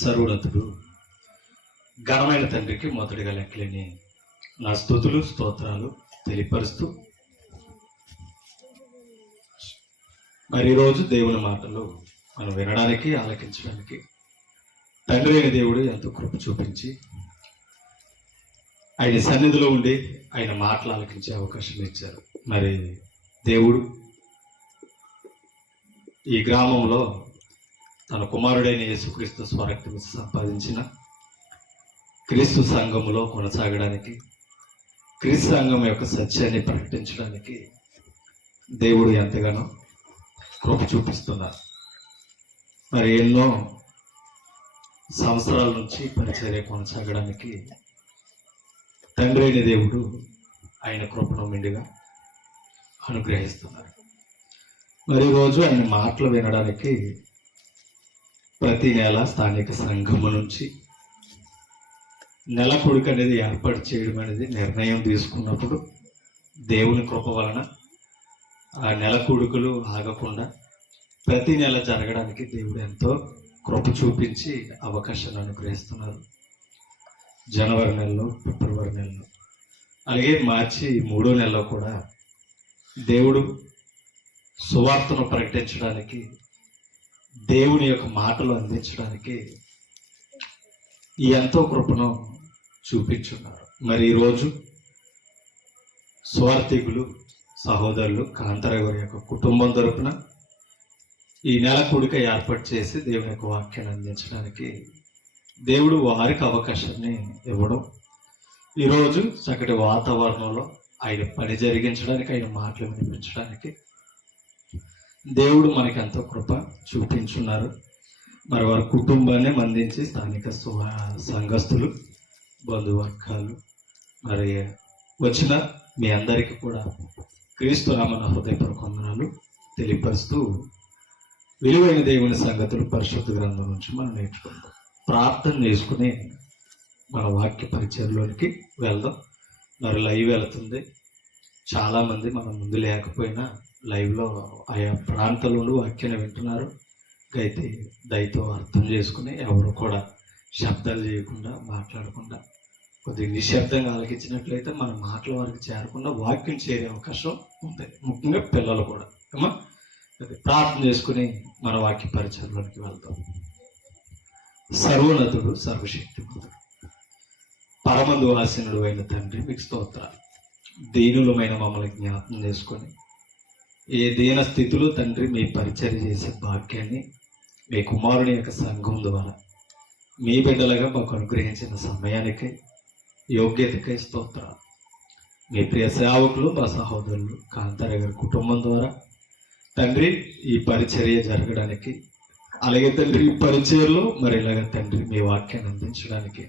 సర్వోన్నతుడు ఘనమైన తండ్రికి మొదటిగా లెక్కలేని నా స్తుతులు స్తోత్రాలు తెలియపరుస్తూ మరి ఈరోజు దేవుని మాటలు మనం వినడానికి ఆలకించడానికి తండ్రి అయిన దేవుడు ఎంతో కృప చూపించి ఆయన సన్నిధిలో ఉండి ఆయన మాటలు ఆలకించే అవకాశం ఇచ్చారు. మరి దేవుడు ఈ గ్రామంలో తన కుమారుడైన యేసుక్రీస్తు స్వరక్తం సంపాదించిన క్రీస్తు సంఘములో కొనసాగడానికి, క్రీస్తు సంఘం యొక్క సత్యాన్ని ప్రకటించడానికి దేవుడు ఎంతగానో కృప చూపిస్తున్నారు. మరి ఎన్నో సంవత్సరాల నుంచి పరిచర్య కొనసాగడానికి తండ్రి అయిన దేవుడు ఆయన కృపను మెండుగా అనుగ్రహిస్తున్నారు. మరి రోజు ఆయన మాటలు వినడానికి ప్రతి నెల స్థానిక సంఘము నుంచి నెల కొడుకు అనేది ఏర్పాటు చేయడం అనేది నిర్ణయం తీసుకున్నప్పుడు దేవుని కృప వలన ఆ నెల కొడుకులు ఆగకుండా ప్రతి నెల జరగడానికి దేవుడు ఎంతో కృప చూపించి అవకాశాలు అనుగ్రహిస్తున్నారు. జనవరి నెలలో, ఫిబ్రవరి నెలలో, అలాగే మార్చి 3వ నెలలో కూడా దేవుడు సువార్తను ప్రకటించడానికి, దేవుని యొక్క మాటలు అందించడానికి ఎంతో కృపను చూపించున్నారు. మరి ఈరోజు స్వార్థికులు సహోదరులు కాంతారావు గారి యొక్క కుటుంబం తరపున ఈ నెల కూడిక ఏర్పాటు చేసి దేవుని యొక్క వాక్యాన్ని అందించడానికి దేవుడు వారికి అవకాశాన్ని ఇవ్వడం, ఈరోజు చక్కటి వాతావరణంలో ఆయన పని జరిగించడానికి, ఆయన మాటలు వినిపించడానికి దేవుడు మనకి ఎంతో కృప చూపించున్నారు. మరి వారి కుటుంబాన్ని మందించి స్థానిక సంఘస్థులు, బంధువర్గాలు, మరి వచ్చిన మీ అందరికీ కూడా క్రీస్తు నామమున హృదయపూర్వక వందనాలు తెలియపరుస్తూ విలువైన దేవుని సంగతులు పరిశుద్ధ గ్రంథం నుంచి మనం నేర్చుకుందాం. ప్రార్థన చేసుకుని మన వాక్య పరిచయంలోనికి వెళ్దాం. మరి లైవ్ వెళుతుంది. చాలామంది మనం ముందు లేకపోయినా లైవ్లో ఆయా ప్రాంతాల్లో వాక్యాన్ని వింటున్నారు. అయితే దయతో అర్థం చేసుకుని ఎవరు కూడా శబ్దాలు చేయకుండా, మాట్లాడకుండా కొద్దిగా నిశ్శబ్దంగా ఆలకించినట్లయితే మన మాటల వారికి చేరకుండా వాక్యం చేరే అవకాశం ఉంది. ముఖ్యంగా పిల్లలు కూడా అమ్మా ప్రార్థన చేసుకుని మన వాక్య పరిచయంలోనికి వెళ్తాం. సర్వోన్నతుడు, సర్వశక్తిమంతుడు, పరమందు ఆసీనుడు అయిన తండ్రి, మీకు స్తోత్రాలు. దీనులమైన మమ్మల్ని జ్ఞాపకం చేసుకొని ఏ దీన స్థితిలో తండ్రి మీ పరిచర్య చేసే భాగ్యాన్ని మీ కుమారుని యొక్క సంఘం ద్వారా మీ బిడ్డలుగా మాకు అనుగ్రహించిన సమయానికై, యోగ్యతకై స్తోత్రాలు. మీ ప్రియ సేవకులు, మా సహోదరులు కాంతారావు గారి కుటుంబం ద్వారా తండ్రి ఈ పరిచర్య జరగడానికి, అలాగే తండ్రి ఈ పరిచర్యలో మరి ఇలాగ తండ్రి మీ వాక్యాన్ని అందించడానికి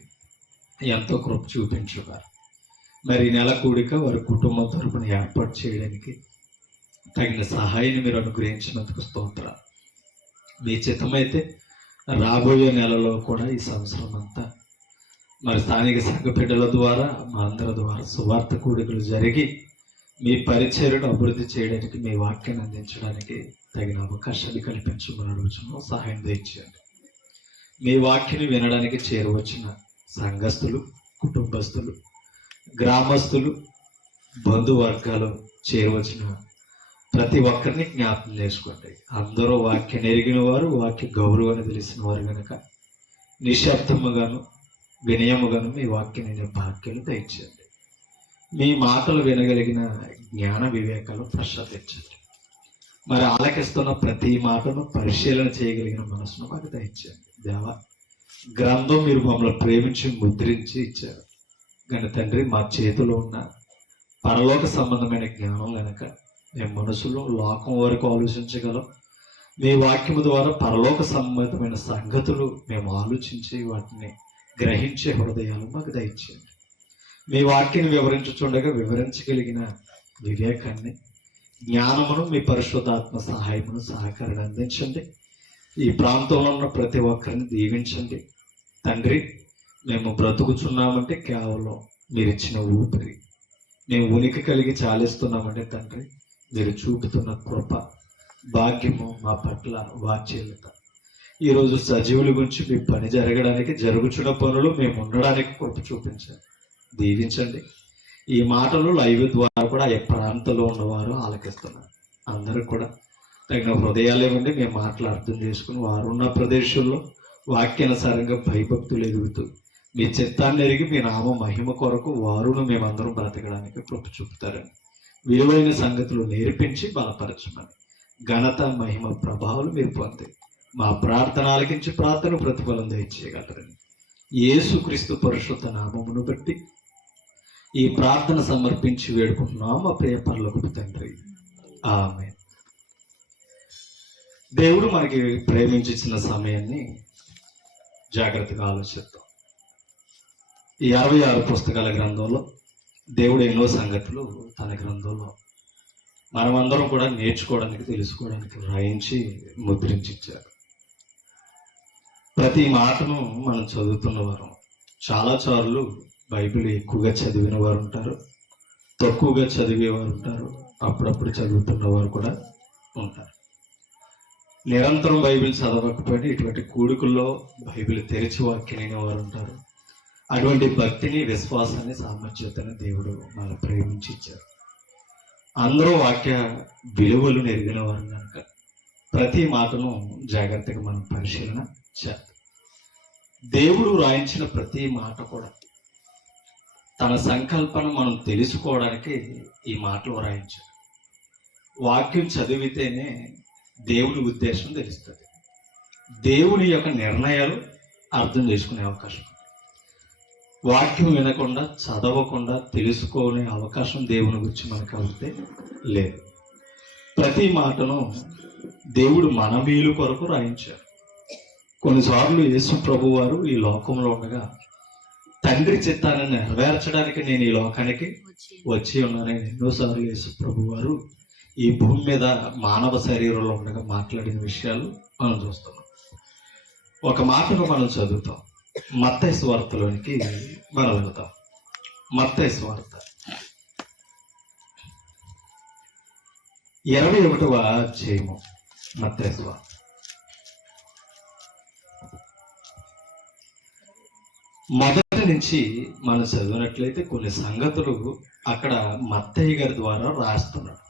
ఎంతో కృప చూపించున్నారు. మరి నెల కూడిక వారి కుటుంబం తరపున ఏర్పాటు చేయడానికి తగిన సహాయాన్ని మీరు అనుగ్రహించినందుకు స్తోత్రాలు. మీ చిత్తమైతే రాబోయే నెలలో కూడా ఈ సంవత్సరం అంతా మరి స్థానిక సంఘ బిడ్డల ద్వారా, మా అందరి ద్వారా సువార్త కూడికలు జరిగి మీ పరిచర్యను అభివృద్ధి చేయడానికి, మీ వాక్యాన్ని అందించడానికి తగిన అవకాశాన్ని కల్పించమని అడుగుతున్నాం. సహాయం దయచేయండి. మీ వాక్యాన్ని వినడానికి చేరువచ్చిన సంఘస్థులు, కుటుంబస్తులు, గ్రామస్తులు, బంధువర్గాలు చేరువచ్చిన ప్రతి ఒక్కరిని జ్ఞాపకం చేసుకోండి. అందరూ వాక్యాన్ని ఎరిగిన వారు, వాక్య గౌరవాన్ని తెలిసిన వారు కనుక నిశ్శబ్దముగాను వినయముగాను మీ వాక్యం వినే భాగ్యాలు దయచేయండి. మీ మాటలు వినగలిగిన జ్ఞాన వివేకాలు ప్రసాదించండి. మరి ఆలకిస్తున్న ప్రతి మాటను పరిశీలన చేయగలిగిన మనసును మాకు దయచేయండి. దేవా, గ్రంథం మీరు మమ్మల్ని ప్రేమించి ముద్రించి ఇచ్చారు కానీ తండ్రి, మా చేతిలో ఉన్న పరలోక సంబంధమైన జ్ఞానం కనుక మేము మనసులో లోకం వరకు ఆలోచించగలం. మీ వాక్యము ద్వారా పరలోక సంబంధమైన సంగతులు మేము ఆలోచించి వాటిని గ్రహించే హృదయాలు మాకు దయచేయండి. మీ వాక్యాన్ని వివరించుచుండగా వివరించగలిగిన వివేకాన్ని, జ్ఞానమును, మీ పరిశుద్ధాత్మ సహాయమును, సహకారాన్ని అందించండి. ఈ ప్రాంతంలో ఉన్న ప్రతి ఒక్కరిని దీవించండి. తండ్రి, మేము బ్రతుకుచున్నామంటే కేవలం మీరు ఇచ్చిన ఊపిరి. మేము ఉనికి కలిగి చాలిస్తున్నామంటే తండ్రి మీరు చూపుతున్న కృప, భాగ్యము మా పట్ల వాత్సల్యత ఈరోజు సజీవుల గురించి మీ పని జరగడానికి, జరుగుతున్న పనులు మేము ఉండడానికి కృప చూపించండి, దీవించండి. ఈ మాటలు లైవ్ ద్వారా కూడా ఏ ప్రాంతంలో ఉన్నవారు ఆలకిస్తున్నారు. అందరూ కూడా తగిన హృదయాలు ఇవ్వండి. మేము మాటలు అర్థం చేసుకుని వారు ఉన్న ప్రదేశంలో వాక్యానుసారంగా భయభక్తులు ఎదుగుతూ మీ చిత్తాన్ని ఎరిగి మీ నామ మహిమ కొరకు వారును మేమందరం బ్రతకడానికి కృప చూపుతారని విలువైన సంగతులు నేర్పించి బలపరచమని ఘనత మహిమ ప్రభావాలు మీరు పొంది మా ప్రార్థన ఆలకించి ప్రార్థన ప్రతిఫలం దయచేయగలరని యేసుక్రీస్తు పరిశుద్ధ నామమును బట్టి ఈ ప్రార్థన సమర్పించి వేడుకుంటున్నాం మా ప్రియ పరలోకపు తండ్రి, ఆమేన్. దేవుడు మనకి ప్రేమించిన సమయాన్ని జాగ్రత్తగా ఆలోచిద్దాం. ఈ 66 పుస్తకాల గ్రంథంలో దేవుడు ఎన్నో సంగతులు తన గ్రంథంలో మనమందరం కూడా నేర్చుకోవడానికి, తెలుసుకోవడానికి రాయించి ముద్రించి ఇచ్చారు. ప్రతి మాటను మనం చదువుతున్న వారు చాలా సార్లు బైబిల్ ఎక్కువగా చదివిన వారు ఉంటారు, తక్కువగా చదివేవారు ఉంటారు, అప్పుడప్పుడు చదువుతున్న వారు కూడా ఉంటారు. నిరంతరం బైబిల్ చదవకపోయినా ఇటువంటి కూడుకుల్లో బైబిల్ తెరిచి వాక్యం వారు ఉంటారు. అటువంటి భక్తిని, విశ్వాసాన్ని, సామర్థ్యతని దేవుడు మనం ప్రేమించి ఇచ్చారు. అందరూ వాక్య విలువలు నెరిగిన వారు కనుక ప్రతి మాటను జాగ్రత్తగా మనం పరిశీలన చేద్దాం. దేవుడు రాయించిన ప్రతి మాట కూడా తన సంకల్పన మనం తెలుసుకోవడానికి ఈ మాటలు రాయించాడు. వాక్యం చదివితేనే దేవుని ఉద్దేశం తెలుస్తుంది, దేవుని యొక్క నిర్ణయాలు అర్థం చేసుకునే అవకాశం. వాక్యం వినకుండా, చదవకుండా తెలుసుకునే అవకాశం దేవుని గురించి మనకు అవుతే లేదు. ప్రతి మాటను దేవుడు మన మేలు కొరకు రాయించారు. కొన్నిసార్లు యేసు ప్రభు వారు ఈ లోకంలో ఉండగా తండ్రి చిత్తాన్ని నెరవేర్చడానికి నేను ఈ లోకానికి వచ్చి ఉన్నానని ఎన్నోసార్లు యేసు ప్రభు వారు ఈ భూమి మీద మానవ శరీరంలో ఉండగా మాట్లాడిన విషయాలు మనం చూస్తున్నాం. ఒక మాటను మనం చదువుతాం. మత్తయి సువార్తలోనికి మనం వెళ్తాం. మత్తయి సువార్త 21వ అధ్యాయము. మత్తయి సువార్త మొదటి నుంచి మనం చదివినట్లయితే కొన్ని సంగతులు అక్కడ మత్తయి గారి ద్వారా రాస్తున్నాడు.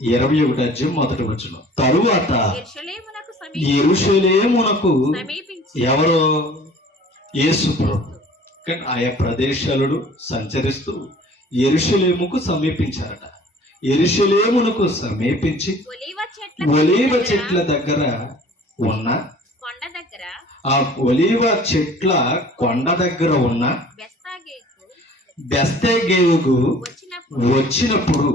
21వ అధ్యాయం మొదటి వచనం. తరువాత యెరూషలేమునకు ఎవరో యేసు ప్రభు ఆయా ప్రదేశాలను సంచరిస్తూ యెరూషలేముకు సమీపించారట. యెరూషలేమునకు సమీపించి ఒలీవ చెట్ల దగ్గర ఉన్న ఆ ఒలీవ చెట్ల కొండ దగ్గర ఉన్న బెత్ఫగేకు వచ్చినప్పుడు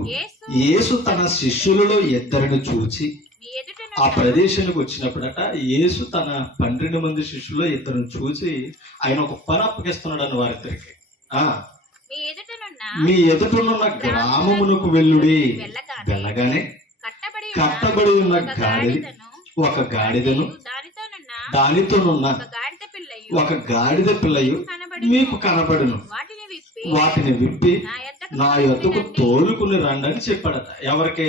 యేసు తన శిష్యులలో ఇద్దరిని చూచి ఆ ప్రదేశానికి వచ్చినప్పుడట యేసు తన 12 మంది శిష్యుల్లో ఇద్దరిని చూసి ఆయన ఒక పని అప్పగిస్తున్నాడు అన్న వారిద్దరికి. మీ ఎదుటనున్న గ్రామమునకు వెళ్ళుడి, వెళ్ళగానే కట్టబడి ఉన్న ఒక గాడిదను దానితోనున్న ఒక గాడిద పిల్లయు మీకు కనబడును, వాటిని విప్పి నా యొద్దకు తోలుకుని రండి అని చెప్పాడట. ఎవరికి?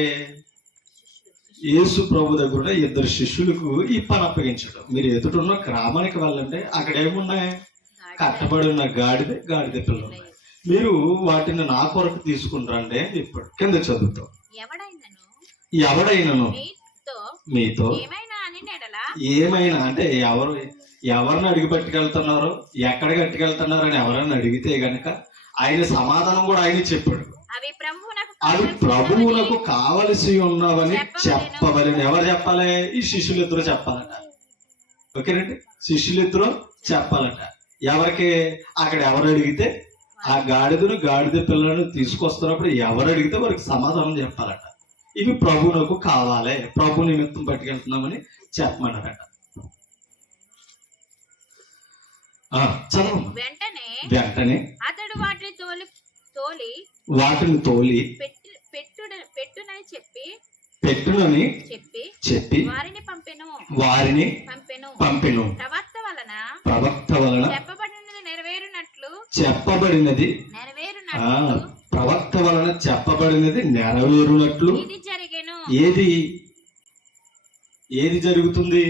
యేసు ప్రభు దగ్గర ఇద్దరు శిష్యులకు ఈ పని అప్పగించడం. మీరు ఎదుటిన్న గ్రామానికి వెళ్ళంటే అక్కడ ఏమున్నాయి? కట్టబడి ఉన్న గాడిద పిల్లలు ఉన్నాయి. మీరు వాటిని నా కొరకు తీసుకుని రండి అని చెప్పాడు. కింద చదువుతాం. ఎవడైనాను మీతో ఏమైనా అంటే ఎవరిని అడిగి పట్టుకెళ్తున్నారో, ఎక్కడ కట్టుకెళ్తున్నారో అని ఎవరైనా అడిగితే గనక ఆయన సమాధానం కూడా ఆయన చెప్పాడు. అవి ప్రభువునకు కావలసి ఉన్నవని చెప్పవలని. ఎవరు చెప్పాలి? ఈ శిష్యులిద్దరూ చెప్పాలట. ఓకేనండి, శిష్యులిద్దరూ చెప్పాలట. ఎవరికి? అక్కడ ఎవరు అడిగితే ఆ గాడిద పిల్లలను తీసుకొస్తున్నప్పుడు ఎవరు అడిగితే వారికి సమాధానం చెప్పాలట. ఇవి ప్రభువునకు కావాలి, ప్రభు నిమిత్తం పట్టుకెళ్తున్నామని చెప్పమన్నారట. చదవమ్మా. వెంటనే అతడు వాటిని తోలి పెట్టునని చెప్పి వారిని పంపెను. ప్రవక్త వలన చెప్పబడినది ప్రవక్త వలన చెప్పబడినది నెరవేరునట్లు ఏది? ఏది జరుగుతుంది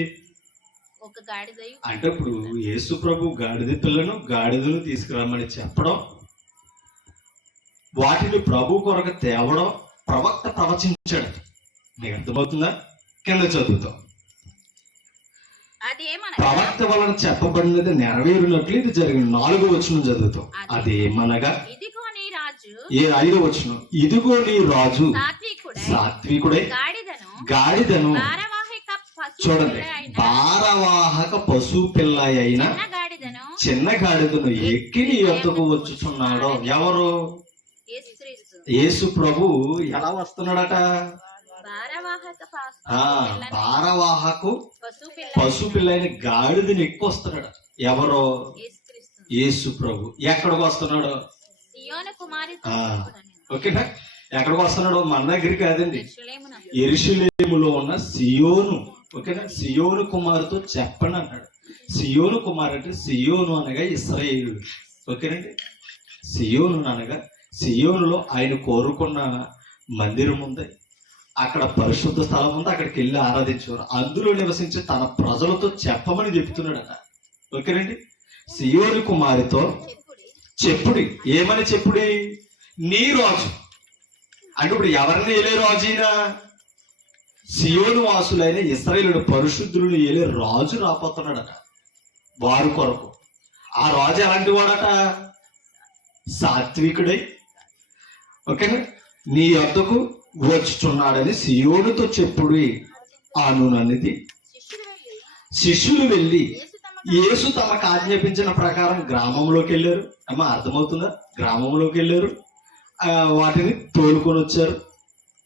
ఒక గాడిదయు అంటే ఇప్పుడు యేసు ప్రభు గాడిదను తీసుకురామని చెప్పడం, వాటిని ప్రభు కొరకు తేవడం ప్రవక్త ప్రవచించాడు. మీకు అర్థమవుతుందా? కింద చదువుతాం. అదేమనగా ప్రవక్త వలన చెప్పబడినది నెరవేరినట్లు ఇది జరిగింది. 4వ వచనం చదువుతాం. అదేమనగా ఇదిగో నీ రాజు 5వ వచనం, ఇదిగో నీ రాజు సాత్వికుడై గాడిదను చూడండి, భారవాహక పశు పిల్ల అయిన చిన్న గాడిదను ఎక్కి నీ యొద్దకు వచ్చుచున్నాడు. ఎవరు? యేసు ప్రభు. ఎలా వస్తున్నాడట? భారవాహకు పశు పిల్ల అయిన గాడిదని ఎక్కువ వస్తున్నాడు. ఎవరో? యేసు ప్రభు. ఎక్కడికి వస్తున్నాడు? ఓకేనా? ఎక్కడికి వస్తున్నాడు? మన దగ్గర కాదండి, యెరూషలేములో ఉన్న సియోను. ఓకేనా? సియోను కుమారుతో చెప్పండి అన్నాడు. సియోను కుమారు అంటే సియోను అనగా ఇశ్రాయేలుడు. ఓకేనండి? సియోను అనగా సియోనులో ఆయన కోరుకున్న మందిరం ఉంది, అక్కడ పరిశుద్ధ స్థలం ఉంది, అక్కడికి వెళ్ళి ఆరాధించేవారు. అందులో నివసించి తన ప్రజలతో చెప్పమని చెప్తున్నాడు అన్న. ఓకేనండి? సియోను కుమారితో చెప్పుడి. ఏమని చెప్పుడి? నీ రాజు. అంటే ఇప్పుడు ఎవరిని ఏలే రాజునా? సియోను వాసులైన ఇశ్రాయేలు పరిశుద్ధులను ఏలే రాజు రాపోతున్నాడట వారి కొరకు. ఆ రాజు ఎలాంటి వాడట? సాత్వికుడై, ఓకేనా, నీ యొద్దకు వచ్చుచున్నాడని సియోనుతో చెప్పుడు అనునది. శిష్యులు వెళ్ళి యేసు తమకు ఆజ్ఞాపించిన ప్రకారం గ్రామంలోకి వెళ్ళారు. అమ్మా అర్థమవుతుందా? గ్రామంలోకి వెళ్ళారు, వాటిని తోలుకొని వచ్చారు.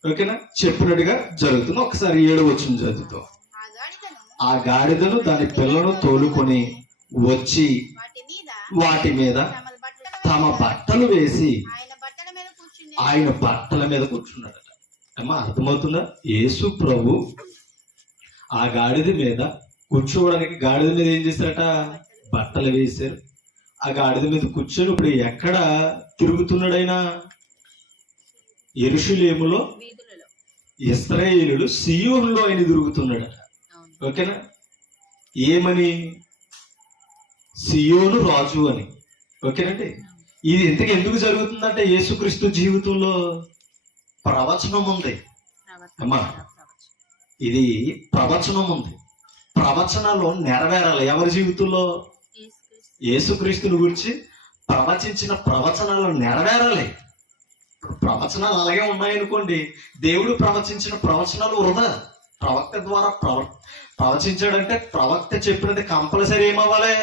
ఓకేనా? చెప్పినట్టుగా జరుగుతుంది. ఒకసారి 7వ వచనం చదువుతాం. ఆ గాడిదను దాని పిల్లను తోలుకొని వచ్చి వాటి మీద తమ బట్టలు వేసి ఆయన బట్టల మీద కూర్చున్నాడట. అమ్మా అర్థమవుతుందా? యేసు ప్రభు ఆ గాడిద మీద కూర్చోవడానికి గాడిద మీద ఏం చేశారట? బట్టలు వేశారు. ఆ గాడిద మీద కూర్చొని ఇప్పుడు ఎక్కడ తిరుగుతున్నాడైనా? యెరూషలేములో ఇశ్రాయేలులు సియోనులో ఆయన తిరుగుతున్నాడట. ఓకేనా? ఏమని? సియోను రాజు అని. ఓకేనండి? ఇది ఇంతకు ఎందుకు జరుగుతుందంటే యేసుక్రీస్తు జీవితంలో ప్రవచనం ఉంది. అమ్మా ఇది ప్రవచనం ఉంది. ప్రవచనాలు నెరవేరాలి. ఎవరి జీవితంలో? యేసుక్రీస్తుని గురించి ప్రవచించిన ప్రవచనాలు నెరవేరాలి. ప్రవచనాలు అలాగే ఉన్నాయనుకోండి, దేవుడు ప్రవచించిన ప్రవచనాలు వృధా. ప్రవక్త ద్వారా ప్రవచించాడంటే ప్రవక్త చెప్పినది కంపల్సరీ ఏమవ్వాలి?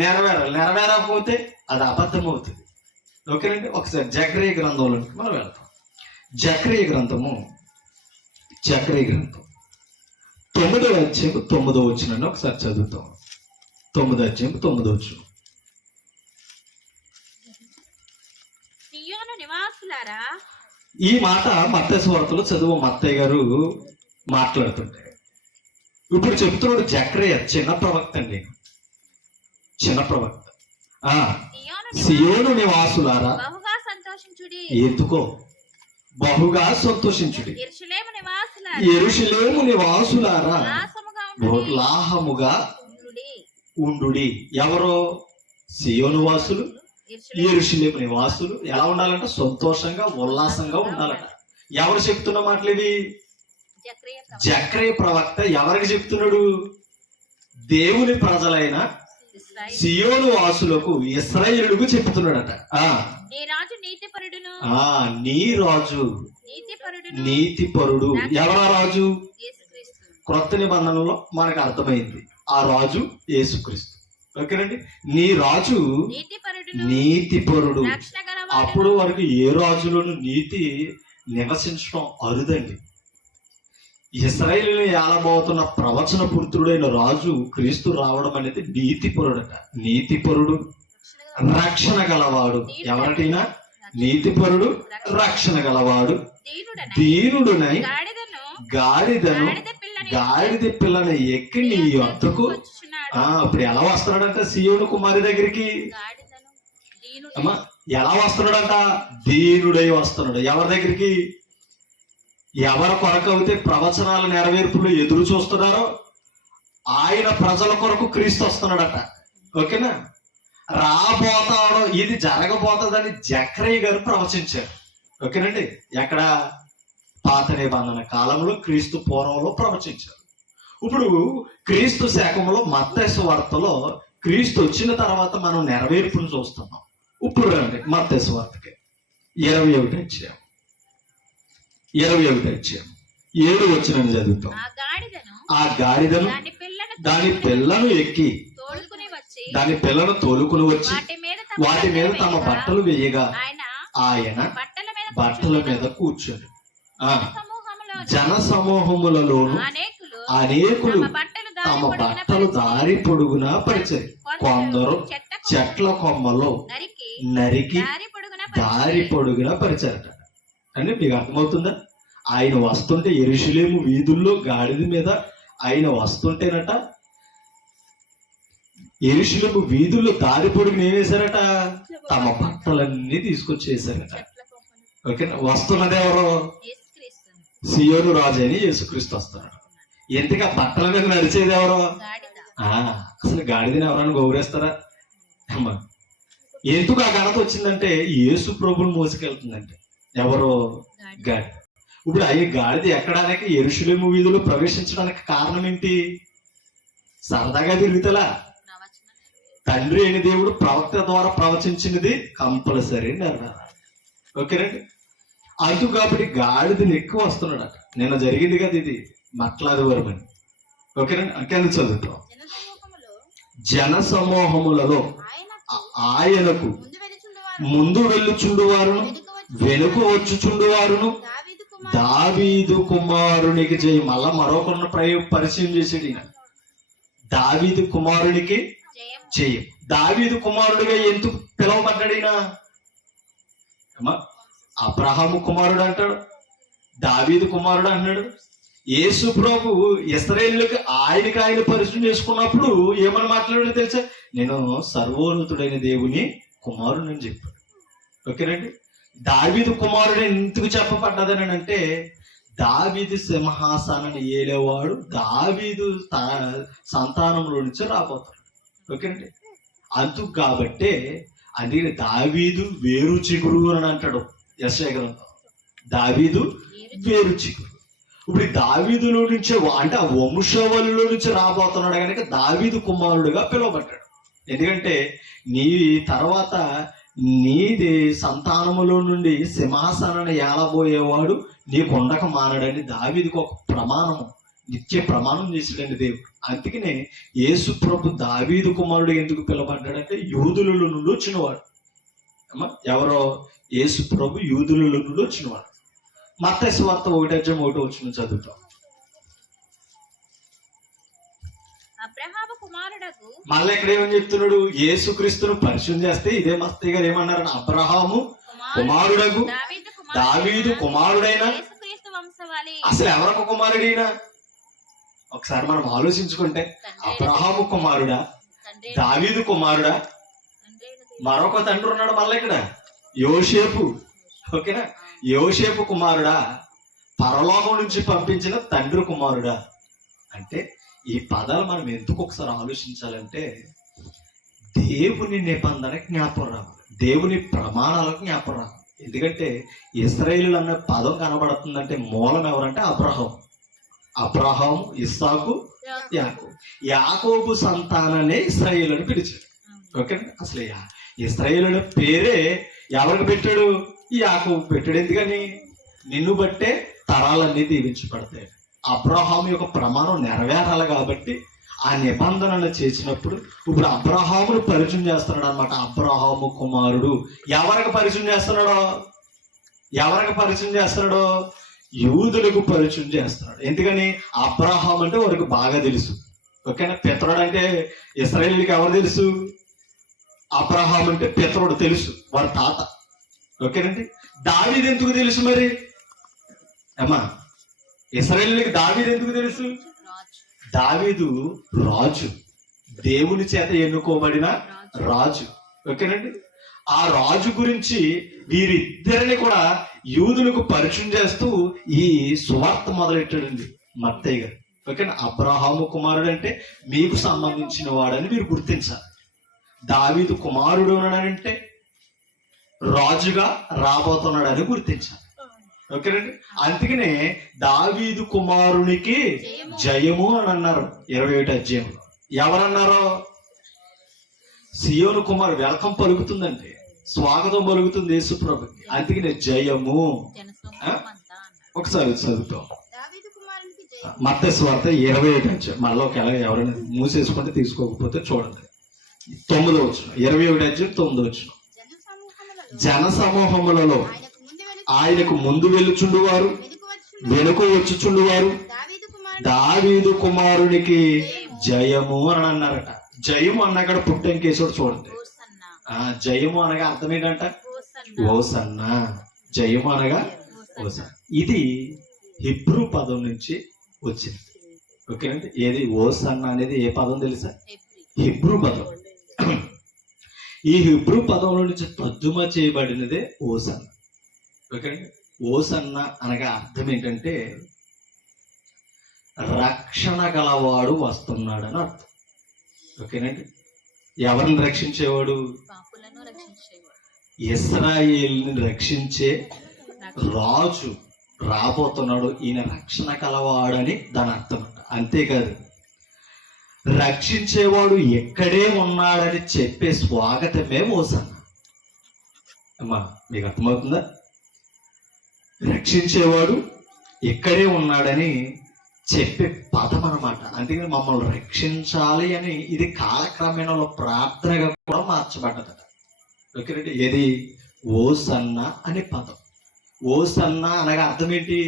నెరవేరాలి. నెరవేరకపోతే అది అబద్ధం అవుతుంది. ఓకేనండి? ఒకసారి జకరియా గ్రంథంలోకి మనం వెళ్తాం. జకరియా గ్రంథం 9వ అధ్యాయం 9వ వచనాన్ని ఒకసారి చదువుతాం. 9వ అధ్యాయం 9వ వచనం. ఈ మాట మత్తయి సువార్తలో చదువు మత్తయ్య గారు మాట్లాడుతుంటారు. ఇప్పుడు చెప్తున్నాడు జకరియా, చిన్న ప్రవక్త అండి, చిన్న ప్రవక్త. సియోను నివాసులారా ఎందుకో బహుగా సంతోషించుడి, యెరూషలేము నివాసులారా ఉల్లాసముగా ఉండుడి. ఎవరో? సియోను వాసులు, యెరూషలేము నివాసులు ఎలా ఉండాలంట? సంతోషంగా ఉల్లాసంగా ఉండాలంట. ఎవరు చెప్తున్న మాటలు ఇవి? జకరియా ప్రవక్త ఎవరికి చెప్తున్నాడు? దేవుని ప్రజలైన సియోను వాసులకు, ఇశ్రాయేలుకు చెప్తున్నాడట. నీ రాజు నీతిపరుడు. ఎవరా రాజు? క్రొత్త నిబంధనలో మనకు అర్థమైంది. ఆ రాజు యేసుక్రీస్తు. ఓకేనండి? నీ రాజు నీతిపరుడు. అప్పుడు వరకు ఏ రాజులోను నీతి నివసించడం అరుదండి. ఇశ్రాయేలును ఏలబోతున్న ప్రవచన పుత్రుడైన రాజు క్రీస్తు రావడం అనేది నీతిపరుడట. నీతిపరుడు, రక్షణ గలవాడు. ఎవరికైనా నీతిపరుడు, రక్షణ గలవాడు, దీనుడునై గాడిదను గాడిద పిల్లని ఎక్కి నీ యొద్దకు. ఇప్పుడు ఎలా వస్తున్నాడంట? సియోను కుమారి దగ్గరికి. అమ్మా ఎలా వస్తున్నాడంట? దీనుడై వస్తున్నాడు. ఎవరి దగ్గరికి? ఎవరి కొరకు అయితే ప్రవచనాల నెరవేర్పులు ఎదురు చూస్తున్నారో ఆయన ప్రజల కొరకు క్రీస్తు వస్తున్నాడట. ఓకేనా? రాబోతాడో, ఇది జరగబోతుందని జకరియా గారు ప్రవచించారు. ఓకేనండి? ఎక్కడ? పాత నిబంధన కాలంలో, క్రీస్తు పూర్వంలో ప్రవచించారు. ఇప్పుడు క్రీస్తు శకంలో మత్తయి సువార్తలో క్రీస్తు వచ్చిన తర్వాత మనం నెరవేర్పును చూస్తున్నాం. ఇప్పుడు రండి మత్తయి సువార్తకి 21 అధ్యాయం 7 వచనం చదువుతాం. ఆ గాడిదను దాని పిల్లను ఎక్కి దాని పిల్లను తోలుకుని వచ్చి వాటి మీద తమ బట్టలు వేయగా ఆయన బట్టల మీద కూర్చొని జన సమూహములలోను అనేకులు తమ బట్టలు దారి పొడుగునా పరిచారు. కొందరు చెట్ల కొమ్మలో నరికి దారి పొడుగునా పరిచారట. అంటే మీకు అర్థమవుతుందా? ఆయన వస్తుంటే యెరూషలేము వీధుల్లో గాడిద మీద ఆయన వస్తుంటేనట, యెరూషలేము వీధుల్లో దారి పొడుగున ఏం వేశారట? తమ బట్టలన్నీ తీసుకొచ్చేసారట. ఓకేనా? వస్తున్నది ఎవరు? సియోను రాజు అని యేసుక్రీస్తు వస్తున్నాడు. ఎందుకు ఆ బట్టల మీద నడిచేది ఎవరు? అసలు గాడిదని ఎవరైనా గౌరవిస్తారా? అమ్మా, ఎందుకు ఆ ఘనత వచ్చిందంటే యేసు ప్రభుని మోసుకెళ్తుందంటే ఎవరు? గాడిద. ఇప్పుడు అయ్యే గాడిద ఎక్కడానికి, యెరూషలేము వీధులు ప్రవేశించడానికి కారణం ఏంటి? సరదాగా తిరుగుతలా? తండ్రి అయిన దేవుడు ప్రవక్త ద్వారా ప్రవచించినది కంపల్సరీ నెరవేరాలి. ఓకేనండి? అందుకు కాబట్టి గాడిదని ఎక్కువ వస్తున్నాడట. నిన్న జరిగింది కదా ఇది మట్లాదివారం అని. ఓకేనండి? అంకెందుకు చదువుతాం? జన సమూహములలో ఆయనకు ముందు వెళ్ళుచుండువారును వెనుక వచ్చుచుండువారును దావీదు కుమారునికి చేయి. మళ్ళా మరొకరిని పరిచయం చేసేది ఈయన. దావీదు కుమారునికి చేయి. దావీదు కుమారుడిగా ఎందుకు పిలువబడ్డాడు ఈయన? అబ్రహాము కుమారుడు అంటాడు, దావీదు కుమారుడు అన్నాడు. యేసు ప్రభు ఇశ్రాయేలుకి ఆయన పరిచయం చేసుకున్నప్పుడు ఏమని మాట్లాడాడో తెలుసా? నేను సర్వోన్నతుడైన దేవుని కుమారుడు అని చెప్పాడు. ఓకేనండి? దావీదు కుమారుడు ఎందుకు చెప్పబడ్డదని అంటే, దావీదు సింహాసనాన్ని ఏలేవాడు దావీదు సంతానంలో నుంచి రాబోతాడు. ఓకేనండి? అందుకు కాబట్టే అది దావీదు వేరు చిగురు అని అంటాడు యెషయా గ్రంథం. దావీదు వేరు చిగురు. ఇప్పుడు దావీదులో నుంచి అంటే ఆ వంశవళిలో నుంచి రాబోతున్నాడు కనుక దావీదు కుమారుడుగా పిలువబడ్డాడు. ఎందుకంటే నీ తర్వాత నీది సంతానములో నుండి సింహాసనాన్ని ఏలబోయేవాడు నీకు ఉండక మానడని దావీదుకు ఒక ప్రమాణము, నిత్య ప్రమాణం చేసాడండి దేవుడు. అందుకనే యేసు ప్రభు దావీదు కుమారుడు ఎందుకు పిలువబడ్డాడంటే యూదులలో నుండి వచ్చినవాడు. ఎవరో? యేసు ప్రభు యూదులలో నుండి వచ్చినవాడు. మత్తయి సువార్త 1:1 చదువుతాం. మళ్ళీ ఇక్కడ ఏమని చెప్తున్నాడు? యేసుక్రీస్తును పరిచయం చేస్తే ఇదే మత్తయి గారు ఏమన్నారు? అబ్రహాము కుమారుడగు దావీదు కుమారుడైన. అసలు ఎవరికి కుమారుడైనా ఒకసారి మనం ఆలోచించుకుంటే, అబ్రహాము కుమారుడా, దావీదు కుమారుడా, మరొక తండ్రి ఉన్నాడు మళ్ళీ ఇక్కడ యోసేపు. ఓకేనా? యోసేపు కుమారుడా, పరలోకం నుంచి పంపించిన తండ్రి కుమారుడా. అంటే ఈ పదాలు మనం ఎందుకు ఒకసారి ఆలోచించాలంటే, దేవుని నిబంధన జ్ఞాపకం రావాలి, దేవుని ప్రమాణాలకు జ్ఞాపకం రావాలి. ఎందుకంటే ఇశ్రాయేలు అన్న పదం కనబడుతుందంటే మూలం ఎవరంటే అబ్రహాము, ఇస్సాకు, యాకోబు సంతానాన్ని ఇశ్రాయేలు అని పిలిచాడు. ఓకే? అసలు ఇశ్రాయేలు అనే పేరే ఎవరికి పెట్టాడు? యాకోబు పెట్టాడు. ఎందుకని? నిన్ను బట్టే తరాలన్నీ దీవించబడతాయి. అబ్రహాము యొక్క ప్రమాణం నెరవేరాలి కాబట్టి ఆ నిబంధనలు చేసినప్పుడు ఇప్పుడు అబ్రహామును పరిచయం చేస్తున్నాడు అనమాట. అబ్రహాము కుమారుడు. ఎవరికి పరిచయం చేస్తున్నాడో? యూదులకు పరిచయం చేస్తున్నాడు. ఎందుకని? అబ్రహాం అంటే వారికి బాగా తెలుసు. ఓకేనా? పితరుడు అంటే ఇశ్రాయేలుకి ఎవరు తెలుసు? అబ్రహాం అంటే పితరుడు తెలుసు, వారి తాత. ఓకేనండి? దావీదు ఎందుకు తెలుసు మరి? అమ్మా, ఇశ్రాయేలుకి దావీదు ఎందుకు తెలుసు? దావీదు రాజు, దేవుని చేత ఎన్నుకోబడిన రాజు. ఓకేనండి? ఆ రాజు గురించి వీరిద్దరిని కూడా యూదులకు పరిచయం చేస్తూ ఈ సువార్త మొదలెట్టాడండి మత్తయ్య గారు. ఓకేనా? అబ్రహాము కుమారుడు అంటే మీకు సంబంధించిన వాడని మీరు గుర్తించాలి. దావీదు కుమారుడు అంటే రాజుగా రాబోతున్నాడని గుర్తించాలి. ఓకేనండి? అందుకనే దావీదు కుమారునికి జయము అని అన్నారు 21 అధ్యాయంలో. ఎవరన్నారో? సియోను కుమారు వెల్కమ్ పలుకుతుందండి, స్వాగతం పలుకుతుంది యేసుప్రభుకి. అందుకనే జయము. ఒకసారి చదువుతాం మత్తయి సువార్త 21 అధ్యాయం. మళ్ళీ ఒకవేళ ఎవరైనా మూసేసుకుంటే తీసుకోకపోతే చూడండి. 9వ వచనం, 21 అధ్యాయం 9వ వచనం. జన సమూహములలో ఆయనకు ముందు వెళ్ళుచుండువారు, వెనుక వచ్చుచుండువారు దావీదు కుమారునికి జయము అని అన్నారట. జయము అన్నక్కడ పుట్టెంకేసుడు చూడండి. జయము అనగా అర్థం ఏంటంట? ఓసన్న. జయము అనగా ఓసన్న. ఇది హిబ్రూ పదం నుంచి వచ్చింది. ఓకేనండి? ఏది ఓసన్న అనేది ఏ పదం తెలుసా? హిబ్రూ పదం. ఈ హిబ్రూ పదంలో నుంచి తర్జుమా చేయబడినదే ఓసన్న. ఓకేనండి? ఓసన్న అనగా అర్థం ఏంటంటే రక్షణ గలవాడు వస్తున్నాడు అని అర్థం. ఓకేనండి? ఎవరిని రక్షించేవాడు? ఇశ్రాయేలుని రక్షించే రాజు రాబోతున్నాడు. ఈయన రక్షణ కలవాడని దాని అర్థం. అంతేకాదు, రక్షించేవాడు ఎక్కడే ఉన్నాడని చెప్పే స్వాగతమే ఓసన్న. అమ్మా, మీకు అర్థమవుతుందా? రక్షించేవాడు ఎక్కడే ఉన్నాడని చెప్పే పదం అన్నమాట. అందుకని మమ్మల్ని రక్షించాలి అని ఇది కాలక్రమేణా ప్రార్థనగా కూడా మార్చబడ్డదట. ఓకేనండి? ఏది? ఓసన్న అనే పదం. ఓసన్న అనగా అర్థం ఏంటి?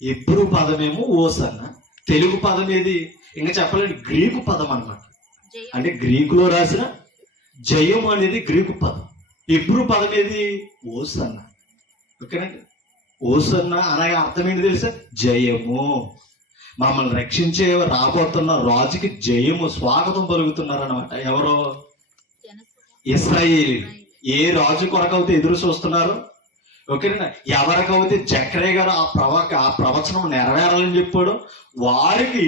హిబ్రూ పదమేమో ఓసన్న, తెలుగు పదం ఏది? ఇంకా చెప్పాలంటే గ్రీకు పదం అన్నమాట. అంటే గ్రీకులో రాసిన జయం అనేది గ్రీకు పదం. హిబ్రూ పదం ఏది? ఓసన్న. ఓకేనండి? ఓసన్న అనగా అర్థం ఏంటి తెలుసా? జయము. మమ్మల్ని రక్షించే రాబోతున్న రాజుకి జయము, స్వాగతం పలుకుతున్నారు అనమాట. ఎవరో? ఇశ్రాయేలీయులు. ఏ రాజు కొరకైతే ఎదురు చూస్తున్నారు? ఓకేనా? ఎవరికైతే జకర్యా గారు ఆ ప్రవచనం నెరవేరాలని చెప్పాడు, వారికి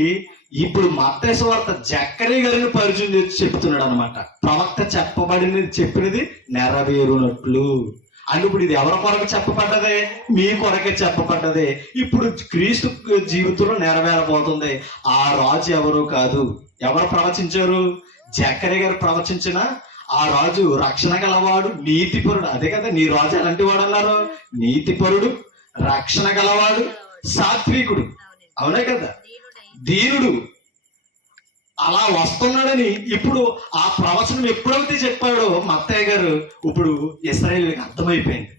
ఇప్పుడు మత్తయి సువార్త జకర్యా గారిని పరిచయం చేసి చెప్తున్నాడు అనమాట. ప్రవక్త చెప్పినది నెరవేరునట్లు. అంటే ఇప్పుడు ఇది ఎవరి కొరకు చెప్పబడ్డదే? మీ కొరకే చెప్పబడ్డదే. ఇప్పుడు క్రీస్తు జీవితంలో నెరవేరబోతుంది. ఆ రాజు ఎవరు కాదు. ఎవరు ప్రవచించారు? జకర్యా గారు ప్రవచించిన ఆ రాజు రక్షణ గలవాడు, నీతిపరుడు. అదే కదా, నీ రాజు ఎలాంటి వాడు అన్నారు? నీతిపరుడు, రక్షణ గలవాడు, సాత్వికుడు. అవునే కదా? దీనుడు. అలా వస్తున్నాడని ఇప్పుడు ఆ ప్రవచనం ఎప్పుడైతే చెప్పాడో మత్తయ్య గారు, ఇప్పుడు ఇశ్రాయేలుకి అర్థమైపోయింది.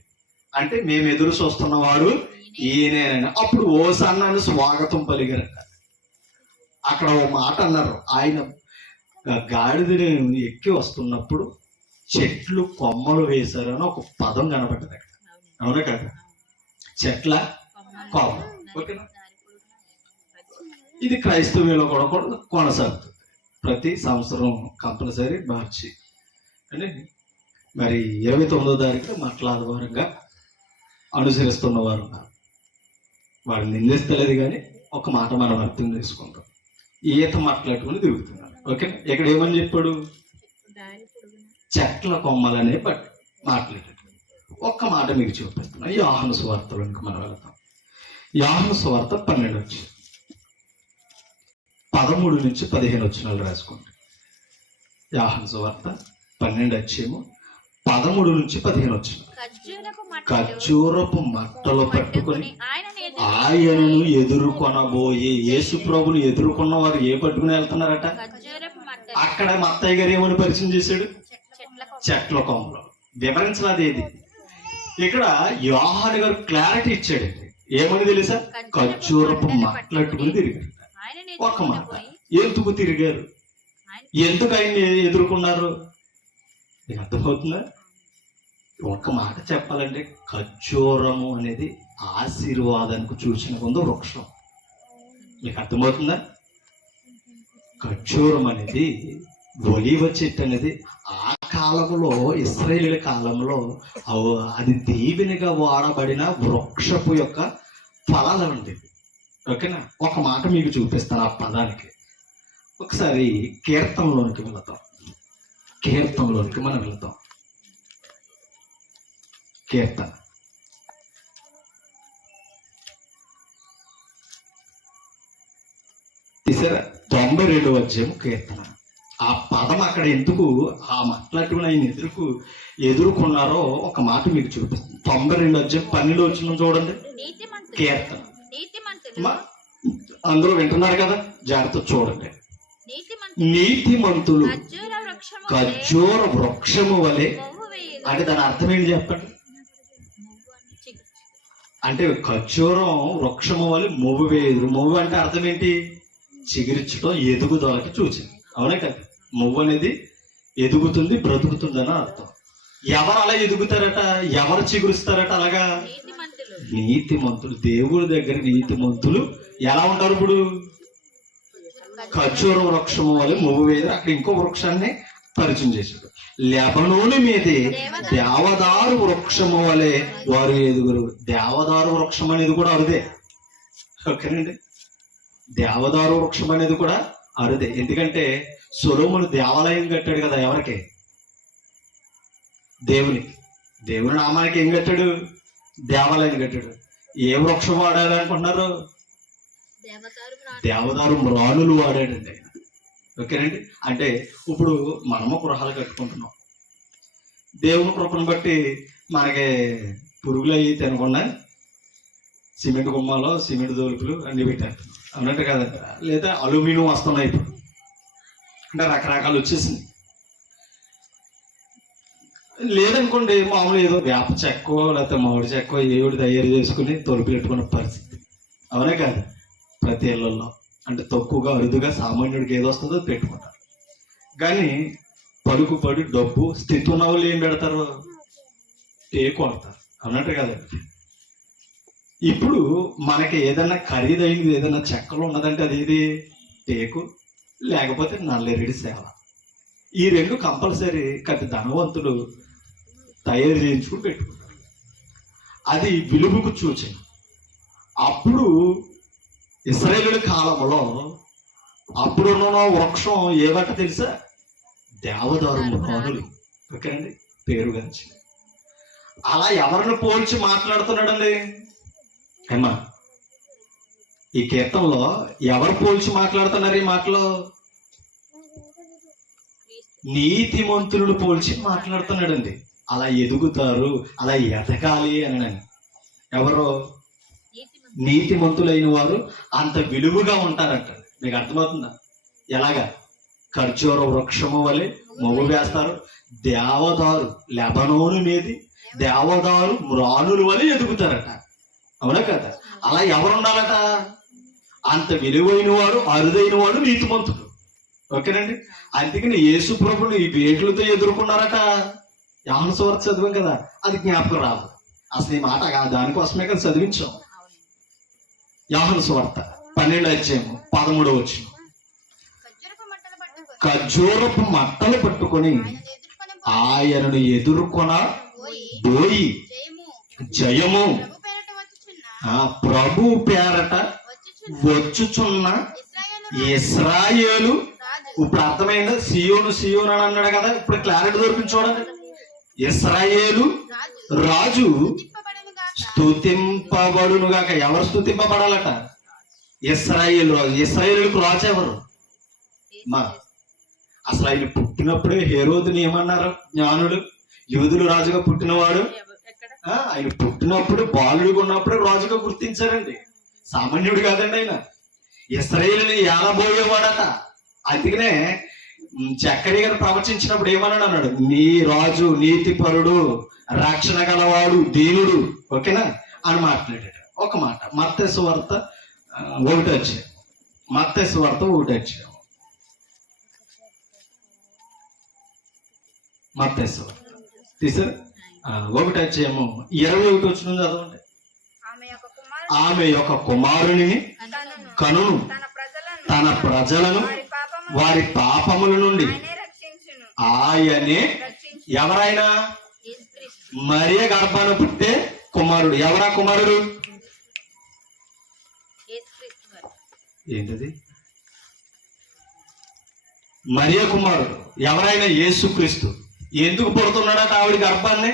అంటే మేము ఎదురు చూస్తున్నవాడు ఈయనేనని. అప్పుడు ఓసన్నాను స్వాగతం పలిగారట. అక్కడ ఓ మాట అన్నారు. ఆయన గాడిదని ఎక్కి వస్తున్నప్పుడు చెట్లు కొమ్మలు వేశారు అని ఒక పదం కనబడ్డది అక్కడ. అవునా కదా? చెట్ల కొమ్మ. ఓకేనా? ఇది క్రైస్తవ్యంలో కూడా కొనసాగుతుంది. ప్రతి సంవత్సరం కంపల్సరీ మార్చి అంటే మరి 29వ తారీఖు మట్లాదివారంగా అనుసరిస్తున్న వారు ఉన్నారు. వాడు నిందిస్తలేదు, కానీ ఒక మాట మనం అర్థం చేసుకుంటాం. ఈత మాట్లాడుకుని తిరుగుతున్నారు. ఓకే? ఇక్కడ ఏమని చెప్పాడు? చెట్ల కొమ్మలనే బట్టి మాట్లాడాడు. ఒక్క మాట మీకు చూపిస్తున్నాను. యోహాను సువార్తలోనికి మనం వెళ్తాం. యోహాను సువార్త 12 వచ్చి 13 నుంచి 15 వచనాలు రాసుకోండి. యోహాను సువార్త 12 అధ్యాయము 13 నుంచి 15 వచనాలు. ఖర్జూరపు మట్టలు పట్టుకొని ఆయనను ఎదుర్కొనబోయే యేసు ప్రభుని ఎదుర్కొన్న వారు ఏ పట్టుకుని వెళ్తున్నారట? అక్కడ మత్తయ్య గారు ఏమని పరిచయం చేశాడు? చెట్ల కొమ్మలు. వివరించలేదు ఏది. ఇక్కడ యోహాను గారు క్లారిటీ ఇచ్చాడండి. ఏమని తెలుసా? ఖర్జూరపు మట్టలట్టుకుని తిరిగారు. ఒక మాట, ఎందుకు తిరిగారు? ఎందుకు ఆయన్ని ఎదుర్కొన్నారు? మీకు అర్థమవుతుందా? ఒక మాట చెప్పాలంటే, ఖర్జూరము అనేది ఆశీర్వాదానికి చూసిన కొంత వృక్షం. మీకు అర్థమవుతుందా? ఖర్జూరం అనేది, ఒలీవ చెట్టు అనేది కాలంలో ఇశ్రాయేలు కాలంలో అది దీవెనిగా వాడబడిన వృక్షపు యొక్క ఫలాలు ఉండేవి. ఓకేనా? ఒక మాట మీకు చూపిస్తాను ఆ పదానికి. ఒకసారి కీర్తనలోనికి వెళతాం. కీర్తనలోనికి మనం వెళతాం. కీర్తన తీసారా? 92వ అధ్యాయం కీర్తన. ఆ పదం అక్కడ ఎందుకు ఆ మాట్లాడుకుని ఆయన ఎదుర్కొన్నారో ఒక మాట మీకు చూపిస్తుంది. 92వ అధ్యాయం 12వ వచనం చూడండి. కీర్తన. అందరూ వింటున్నారు కదా, జాగ్రత్త చూడండి. నీతిమంతులు ఖర్జూర వృక్షము వలె. అంటే దాని అర్థం ఏంటి చెప్పండి? అంటే ఖర్జూరం వృక్షము వలె మొవ్వు వేయదు. మొవ్వు అంటే అర్థం ఏంటి? చిగురించడం, ఎదుగుదలకి సూచన. అవునే కదా? మొవ్వు అనేది ఎదుగుతుంది, బ్రతుకుతుంది అని అర్థం. ఎవరు అలా ఎదుగుతారట? ఎవరు చిగురుస్తారట అలాగా? నీతిమంతులు. దేవుడి దగ్గర నీతిమంతులు ఎలా ఉంటారు? ఇప్పుడు ఖర్జూర వృక్షము వలె మొవ్వు వేయదు. అక్కడ ఇంకో వృక్షాన్ని పరిచయం చేశాడు. లెబనోను మీదే దేవదారు వృక్షము వలె వారు ఎదుగురు. దేవదారు వృక్షం అనేది కూడా అరుదే. ఓకేనండి? దేవదారు వృక్షం అనేది కూడా అరుదే. ఎందుకంటే సొలొమోను దేవాలయం కట్టాడు కదా. ఎవరికి? దేవునికి. దేవుని నామానికి ఏం కట్టాడు? దేవాలయం కట్టాడు. ఏ వృక్షం వాడాడు అనుకుంటున్నారు? దేవదారు మ్రాణులు వాడాడండి ఆయన. ఓకేనండి? అంటే ఇప్పుడు మనము గృహాలు కట్టుకుంటున్నాం. దేవుని కృపను బట్టి మనకి పురుగులు అవి తినకుండా సిమెంట్ గుమ్మాలో సిమెంట్ దోలుపులు అన్ని పెట్టారు. అన్నట్టు కదంట. లేదా అల్యూమినియం వస్తున్నాయి ఇప్పుడు. అంటే రకరకాలు వచ్చేసింది. లేదనుకోండి, మామూలు ఏదో వేప చెక్కో లేకపోతే మామిడి చెక్కో ఏడు తయారు చేసుకుని తొలుపు పెట్టుకున్న పరిస్థితి. అవునే కాదు? ప్రతి ఇళ్లలో అంటే తక్కువగా అరుదుగా సామాన్యుడికి ఏదో వస్తుందో పెట్టుకుంటారు. కానీ పలుకుపడి డబ్బు స్థితి ఉన్న వాళ్ళు ఏం పెడతారు? టేకు కొడతారు. అన్నట్టు కదండి. ఇప్పుడు మనకి ఏదైనా ఖరీదైంది, ఏదైనా చెక్కలు ఉన్నదంటే అది ఇది టేకు, లేకపోతే నల్లెరిడి సేవ. ఈ రెండు కంపల్సరీ కట్టి ధనవంతులు తయారు చేయించుకుని పెట్టుకుంటారు. అది విలువకు సూచన. అప్పుడు ఇశ్రాయేలు కాలంలో అప్పుడున్న వృక్షం ఏమంట తెలుసా? దేవదారు మ్రాణులు. ఓకేనండి? పేరు గంచి. అలా ఎవరిని పోల్చి మాట్లాడుతున్నాడండి? ఏమా ఈ కీర్తనలో ఎవరు పోల్చి మాట్లాడుతున్నారు? ఈ మాటలో నీతిమంతులను పోల్చి మాట్లాడుతున్నాడండి. అలా ఎదుగుతారు, అలా ఎదగాలి అని. ఎవరో నీతిమంతులైన వారు అంత విలువగా ఉంటారంట. మీకు అర్థమవుతుందా? ఎలాగా? ఖర్జూర వృక్షము వలె మొవ్వు వేస్తారు. దేవదారు లెబనోను మీది దేవదారు మ్రాణుల వలె ఎదుగుతారట. అవునా కదా? అలా ఎవరుండాలట? అంత విలువైన వాడు, అరుదైన వాడు నీతిమంతుడు. ఓకేనండి? అందుకని యేసు ప్రభుని ఈ వేట్లతో ఎదుర్కొన్నారట. యోహాను సువార్త చదివాం కదా, అది జ్ఞాపకం రాదు. అసలు ఈ మాట దానికోసమే కదా చదివించాం. యోహాను సువార్త 12వ అధ్యాయం 13వ వచనం. ఖర్జూరపు మట్టలు పట్టుకొని ఆయనను ఎదుర్కొన పోయి జయము ప్రభు పేరట వచ్చుచున్న ఇశ్రాయేలు. ఇప్పుడు అర్థమైందా? సియోను సియోను అని అన్నాడు కదా. ఇప్పుడు క్లారిటీ దొరికింది చూడండి. ఇశ్రాయేలు రాజు స్తుతింపబడును గాక. ఎవరు స్తుతింపబడాలట? ఇశ్రాయేలు రాజు. ఇశ్రాయేలుకు రాజు ఎవరు? మా అసలు ఆయన పుట్టినప్పుడే హేరోదుని ఏమన్నారు జ్ఞానులు? యూదులు రాజుగా పుట్టినవాడు. ఆయన పుట్టినప్పుడు బాలుడిగా ఉన్నప్పుడే రాజుగా గుర్తించారండి. సామాన్యుడు కాదండి ఆయన. ఇశ్రాయేలుని ఏలబోయేవాడట. అందుకనే జకరియా గారు ప్రవచించినప్పుడు ఏమన్నాడు అన్నాడు? నీ రాజు నీతిపరుడు, రక్షణ గలవాడు, దీనుడు. ఓకేనా అని మాట్లాడాడు. ఒక మాట మత్తయి సువార్త 1వ అధ్యాయం. మత్తయి సువార్త 1వ అధ్యాయం. మత్తయి సువార్త తీసారు 1వ అధ్యాయము 21వ వచనం చదవండి. ఆమె యొక్క కుమారుని కనును తన ప్రజలను వారి పాపముల నుండి ఆయనే ఎవరైనా యేసుక్రీస్తు మరియ గర్భాన పుట్టే కుమారుడు. ఎవరా కుమారుడు? యేసుక్రీస్తు వారు. ఏంటది? మరియ కుమారుడు ఎవరైనా యేసుక్రీస్తు. ఎందుకు పుడుతున్నాడట ఆవిడ గర్భాన్ని?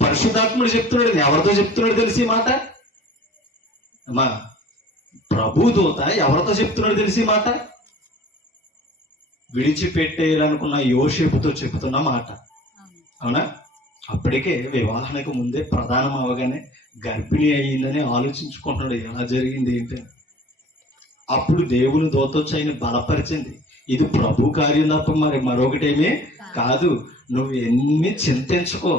పరిశుద్ధాత్ముడు చెప్తున్నాడు. ఎవరితో చెప్తున్నాడు తెలిసి ఈ మాట? అమ్మా, ప్రభు దూత ఎవరితో చెప్తున్నాడు తెలిసి ఈ మాట? విడిచిపెట్టేయాలనుకున్న యోసేపుతో చెబుతున్న మాట. అవును. అవునా? అప్పటికే వివాహానికి ముందే ప్రధానం అవగానే గర్భిణి అయ్యిందని ఆలోచించుకుంటున్నాడు. ఎలా జరిగింది ఏంటి? అప్పుడు దేవుని దూత వచ్చి ఆయన బలపరిచింది. ఇది ప్రభు కార్యం తప్ప మరి మరొకటేమీ కాదు, నువ్వు ఎన్ని చింతించుకో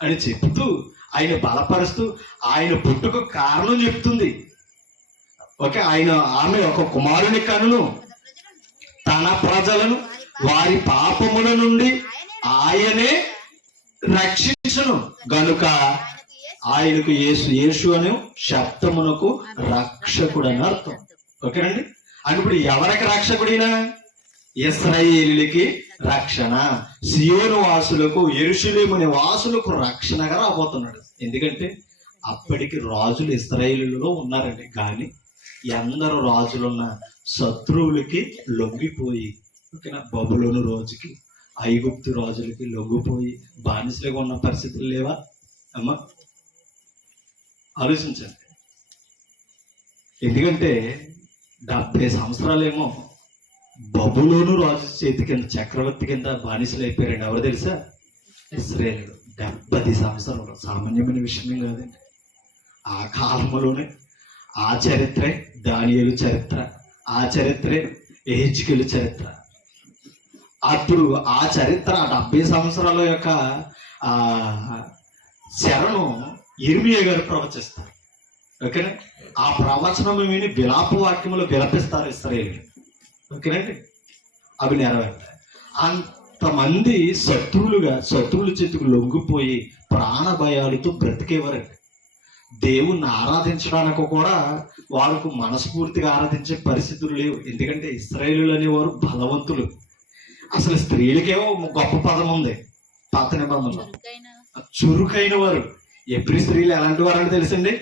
అని చెప్తూ ఆయన బలపరుస్తూ ఆయన పుట్టుకు కారణం చెప్తుంది. ఓకే, ఆమె ఒక కుమారుని కనును తన ప్రజలను వారి పాపముల నుండి ఆయనే రక్షించును గనుక ఆయనకు యేసు అనే శబ్దమునకు రక్షకుడు అని అర్థం. ఓకేనండి. అని ఇప్పుడు ఎవరికి రక్షకుడినా? ఇశ్రాయేలులకి రక్షణ, సియోను వాసులకు, యెరూషలేము వాసులకు రక్షణగా రాబోతున్నాడు. ఎందుకంటే అప్పటికి రాజులు ఇశ్రాయేలులో ఉన్నారండి. కానీ ఎందరో రాజులున్న శత్రువులకి లొంగిపోయి, ఓకేనా, బబులోను రోజుకి, ఐగుప్తు రాజులకి లొంగిపోయి బానిసలుగా ఉన్న పరిస్థితులు లేవా అమ్మా? ఆలోచించండి. ఎందుకంటే 70 సంవత్సరాలేమో బబులోను రాజు చేతి కింద, చక్రవర్తి కింద బానిసలు అయిపోయారండి. ఎవరు తెలుసా? ఇశ్రాయేలు. 70 సంవత్సరాలు సామాన్యమైన విషయమే కాదండి. ఆ కాలంలోనే ఆ చరిత్రే దానియేలు చరిత్ర, ఆ చరిత్రే ఎహెజ్కేలు చరిత్ర. అప్పుడు ఆ చరిత్ర 70 సంవత్సరాల యొక్క శరణు ఇర్మియా గారు ప్రవచిస్తారు. ఓకేనా? ఆ ప్రవచనం విని విలాప వాక్యములు విలపిస్తారు ఇశ్రాయేలు. ఓకేనండి. అవి నెరవేరుతాయి. అంతమంది శత్రువుల చేతికి లొంగిపోయి ప్రాణ భయాలతో బ్రతికేవారండి. దేవుణ్ణి ఆరాధించడానికి కూడా వాళ్ళకు మనస్ఫూర్తిగా ఆరాధించే పరిస్థితులు లేవు. ఎందుకంటే ఇశ్రాయేలు అనేవారు బలవంతులు. అసలు స్త్రీలకేమో గొప్ప పదం ఉంది పాత నిబంధనలో, చురుకైన వారు. ఎబ్రీ స్త్రీలు ఎలాంటి వారు అంటే తెలుసండి?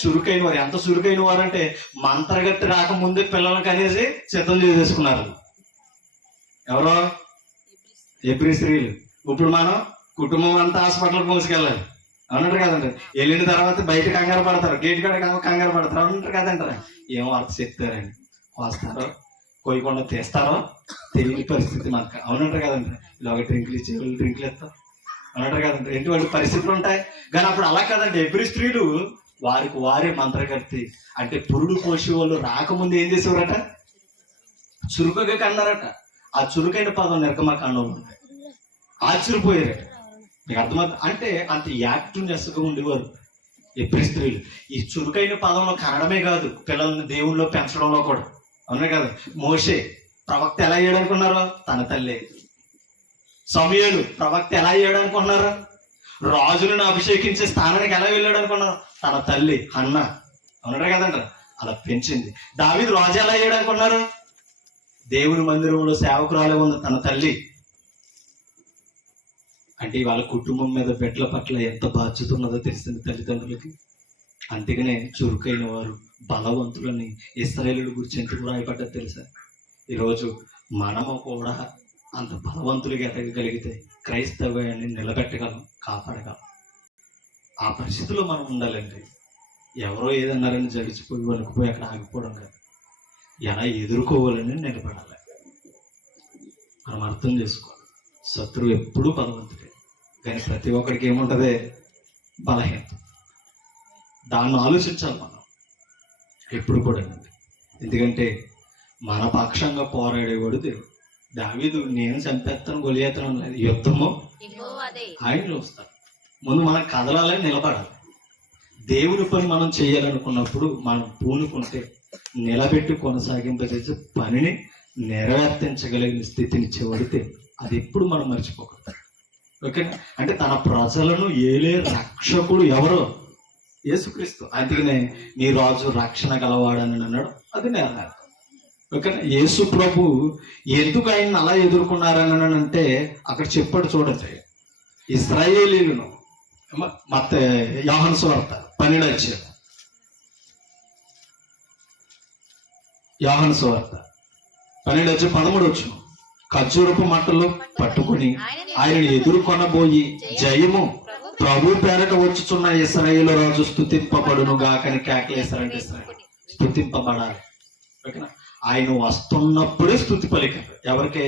చురుకైన వారు. ఎంత చురుకైన వారు అంటే మంత్రగట్టి రాకముందే పిల్లలను కనేసి సిద్ధం చేసేసుకున్నారు. ఎవరో? ఎబ్రీ స్త్రీలు. ఇప్పుడు మనం కుటుంబం అంతా హాస్పిటల్కి మోసుకెళ్ళాలి, అవునంటారు కదంటారు. వెళ్ళిన తర్వాత బయట కంగారు పడతారు, గేట్ కాడ కంగారు పడతారు, అవునంటారు కదంటారా? ఏం వార్త చెప్తారండి, వస్తారో కోయకుండా తీస్తారో తెలియని పరిస్థితి మనకు, అవునంటారు కదంటారు. ఇలా ఒక డ్రింకులు ఇచ్చి డ్రింకులు ఇస్తారు, అవునంటారు కదంటారు. ఎటువంటి పరిస్థితులు ఉంటాయి. కానీ అప్పుడు అలా కదండి. ఎవ్రీ స్త్రీలు వారికి వారే మంత్రగర్తి. అంటే పురుడు పోసే వాళ్ళు రాకముందు ఏం చేసేవారట? చురుకుగా కన్నారట. ఆ చురుకైన పదం నిర్గమకాండంలో ఉంటాయి. ఆశ్చర్యపోయారట. మీకు అర్థమవుతుంది. అంటే అంత యాక్టివ్నెస్గా ఉండేవారు ఎవ్రీ స్త్రీలు. ఈ చురుకైన పదంలో కనడమే కాదు, పిల్లల్ని దేవుళ్ళలో పెంచడంలో కూడా, అవునే కదా. మోషే ప్రవక్త ఎలా అయ్యాడు అనుకున్నారో? తన తల్లి. సమూయేలు ప్రవక్త ఎలా అయ్యాడు అనుకున్నారో? రాజులను అభిషేకించే స్థానానికి ఎలా వెళ్ళాడు అనుకున్నారు? తన తల్లి హన్నా, అవునంటారు కదంటారు. అలా పెంచింది. దావీదు రాజు ఎలా అయ్యాడు అనుకున్నారు? దేవుని మందిరంలో సేవకురాలే ఉంది తన తల్లి. అంటే వాళ్ళ కుటుంబం మీద బిడ్డల పట్ల ఎంత బాధ్యత ఉన్నదో తెలిసింది తల్లిదండ్రులకి. అందుకనే చురుకైన వారు, బలవంతులని ఇశ్రాయేలు గురించి ఎందుకు రాయబడ్డది తెలుసా? ఈరోజు మనము కూడా అంత బలవంతులుగా ఎదగగలిగితే క్రైస్తవాన్ని నిలబెట్టగలం, కాపాడగలం. ఆ పరిస్థితిలో మనం ఉండాలండి. ఎవరో ఏదన్నారని జడిచిపోయి వణుకుపోయి అక్కడ ఆగిపోవడం కాదు, ఎలా ఎదుర్కోవాలని నిలబడాలి. మనం అర్థం చేసుకోవాలి. శత్రువు ఎప్పుడూ బలవంతుడే, కానీ ప్రతి ఒక్కడికి ఏముంటది? బలహీనత. దాన్ని ఆలోచించాలి మనం ఎప్పుడు కూడా. ఎందుకంటే మన పక్షంగా పోరాడేవాడు దేవుడు. దావీదు నేను చంపేస్తాను, గొలియేస్తాను, యుద్ధము ఆయన చూస్తాడు. ముందు మనం కదలాలని నిలబడాలి. దేవుని పని మనం చేయాలనుకున్నప్పుడు మనం పూనుకుంటే నిలబెట్టి కొనసాగింపజేసే పనిని నెరవేర్తించగలిగిన స్థితినిచ్చేవాడు దేవుడు. అది ఎప్పుడు మనం మర్చిపోకూడదు. ఓకేనా? అంటే తన ప్రజలను ఏలే రక్షకుడు ఎవరు? యేసుక్రీస్తు. అందుకనే నీ రాజు రక్షణ గలవాడని అన్నాడు. అది నెరవేర్తాం. ఓకేనా? యేసు ప్రభు ఎందుకు ఆయన అలా ఎదుర్కొన్నారని అంటే అక్కడ చెప్పాడు చూడండి. ఇశ్రాయేలీలను మత్త యోహాను సువార్త 12వ అధ్యాయం, యోహాను సువార్త 12వ అధ్యాయం 13వ వచనం. ఖర్జూరపు మంటలు పట్టుకుని ఆయనను ఎదుర్కొనబోయి జయము ప్రభు పేరట వచ్చుచున్న ఇశ్రాయేలు రాజు స్తుతింపబడును గాకని కేకలేశారంటే ఇశ్రాయేలు స్తుతింపబడాలి. ఓకేనా? ఆయన వస్తున్నప్పుడే స్తుతి పలికారు. ఎవరికే?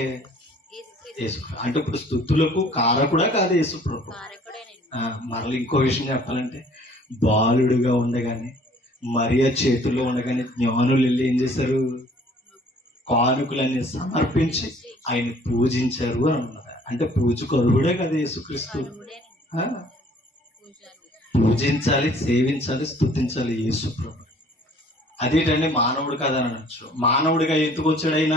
యేసు. అంటే ఇప్పుడు స్తుతులకు కారకుడా కాదు యేసు ప్రభు. మరలా ఇంకో విషయం చెప్పాలంటే, బాలుడుగా ఉండగానే మరియ చేతుల్లో ఉండగానే జ్ఞానులు వెళ్ళి ఏం చేశారు? కానుకలన్నీ సమర్పించి ఆయన పూజించారు అని అన్నారు. అంటే పూజకు అర్హుడే కదా యేసుక్రీస్తు. పూజించాలి, సేవించాలి, స్తుతించాలి యేసు ప్రభు. అదేంటండి మానవుడు కాదని అనొచ్చు. మానవుడిగా ఎందుకు వచ్చాడు ఆయన?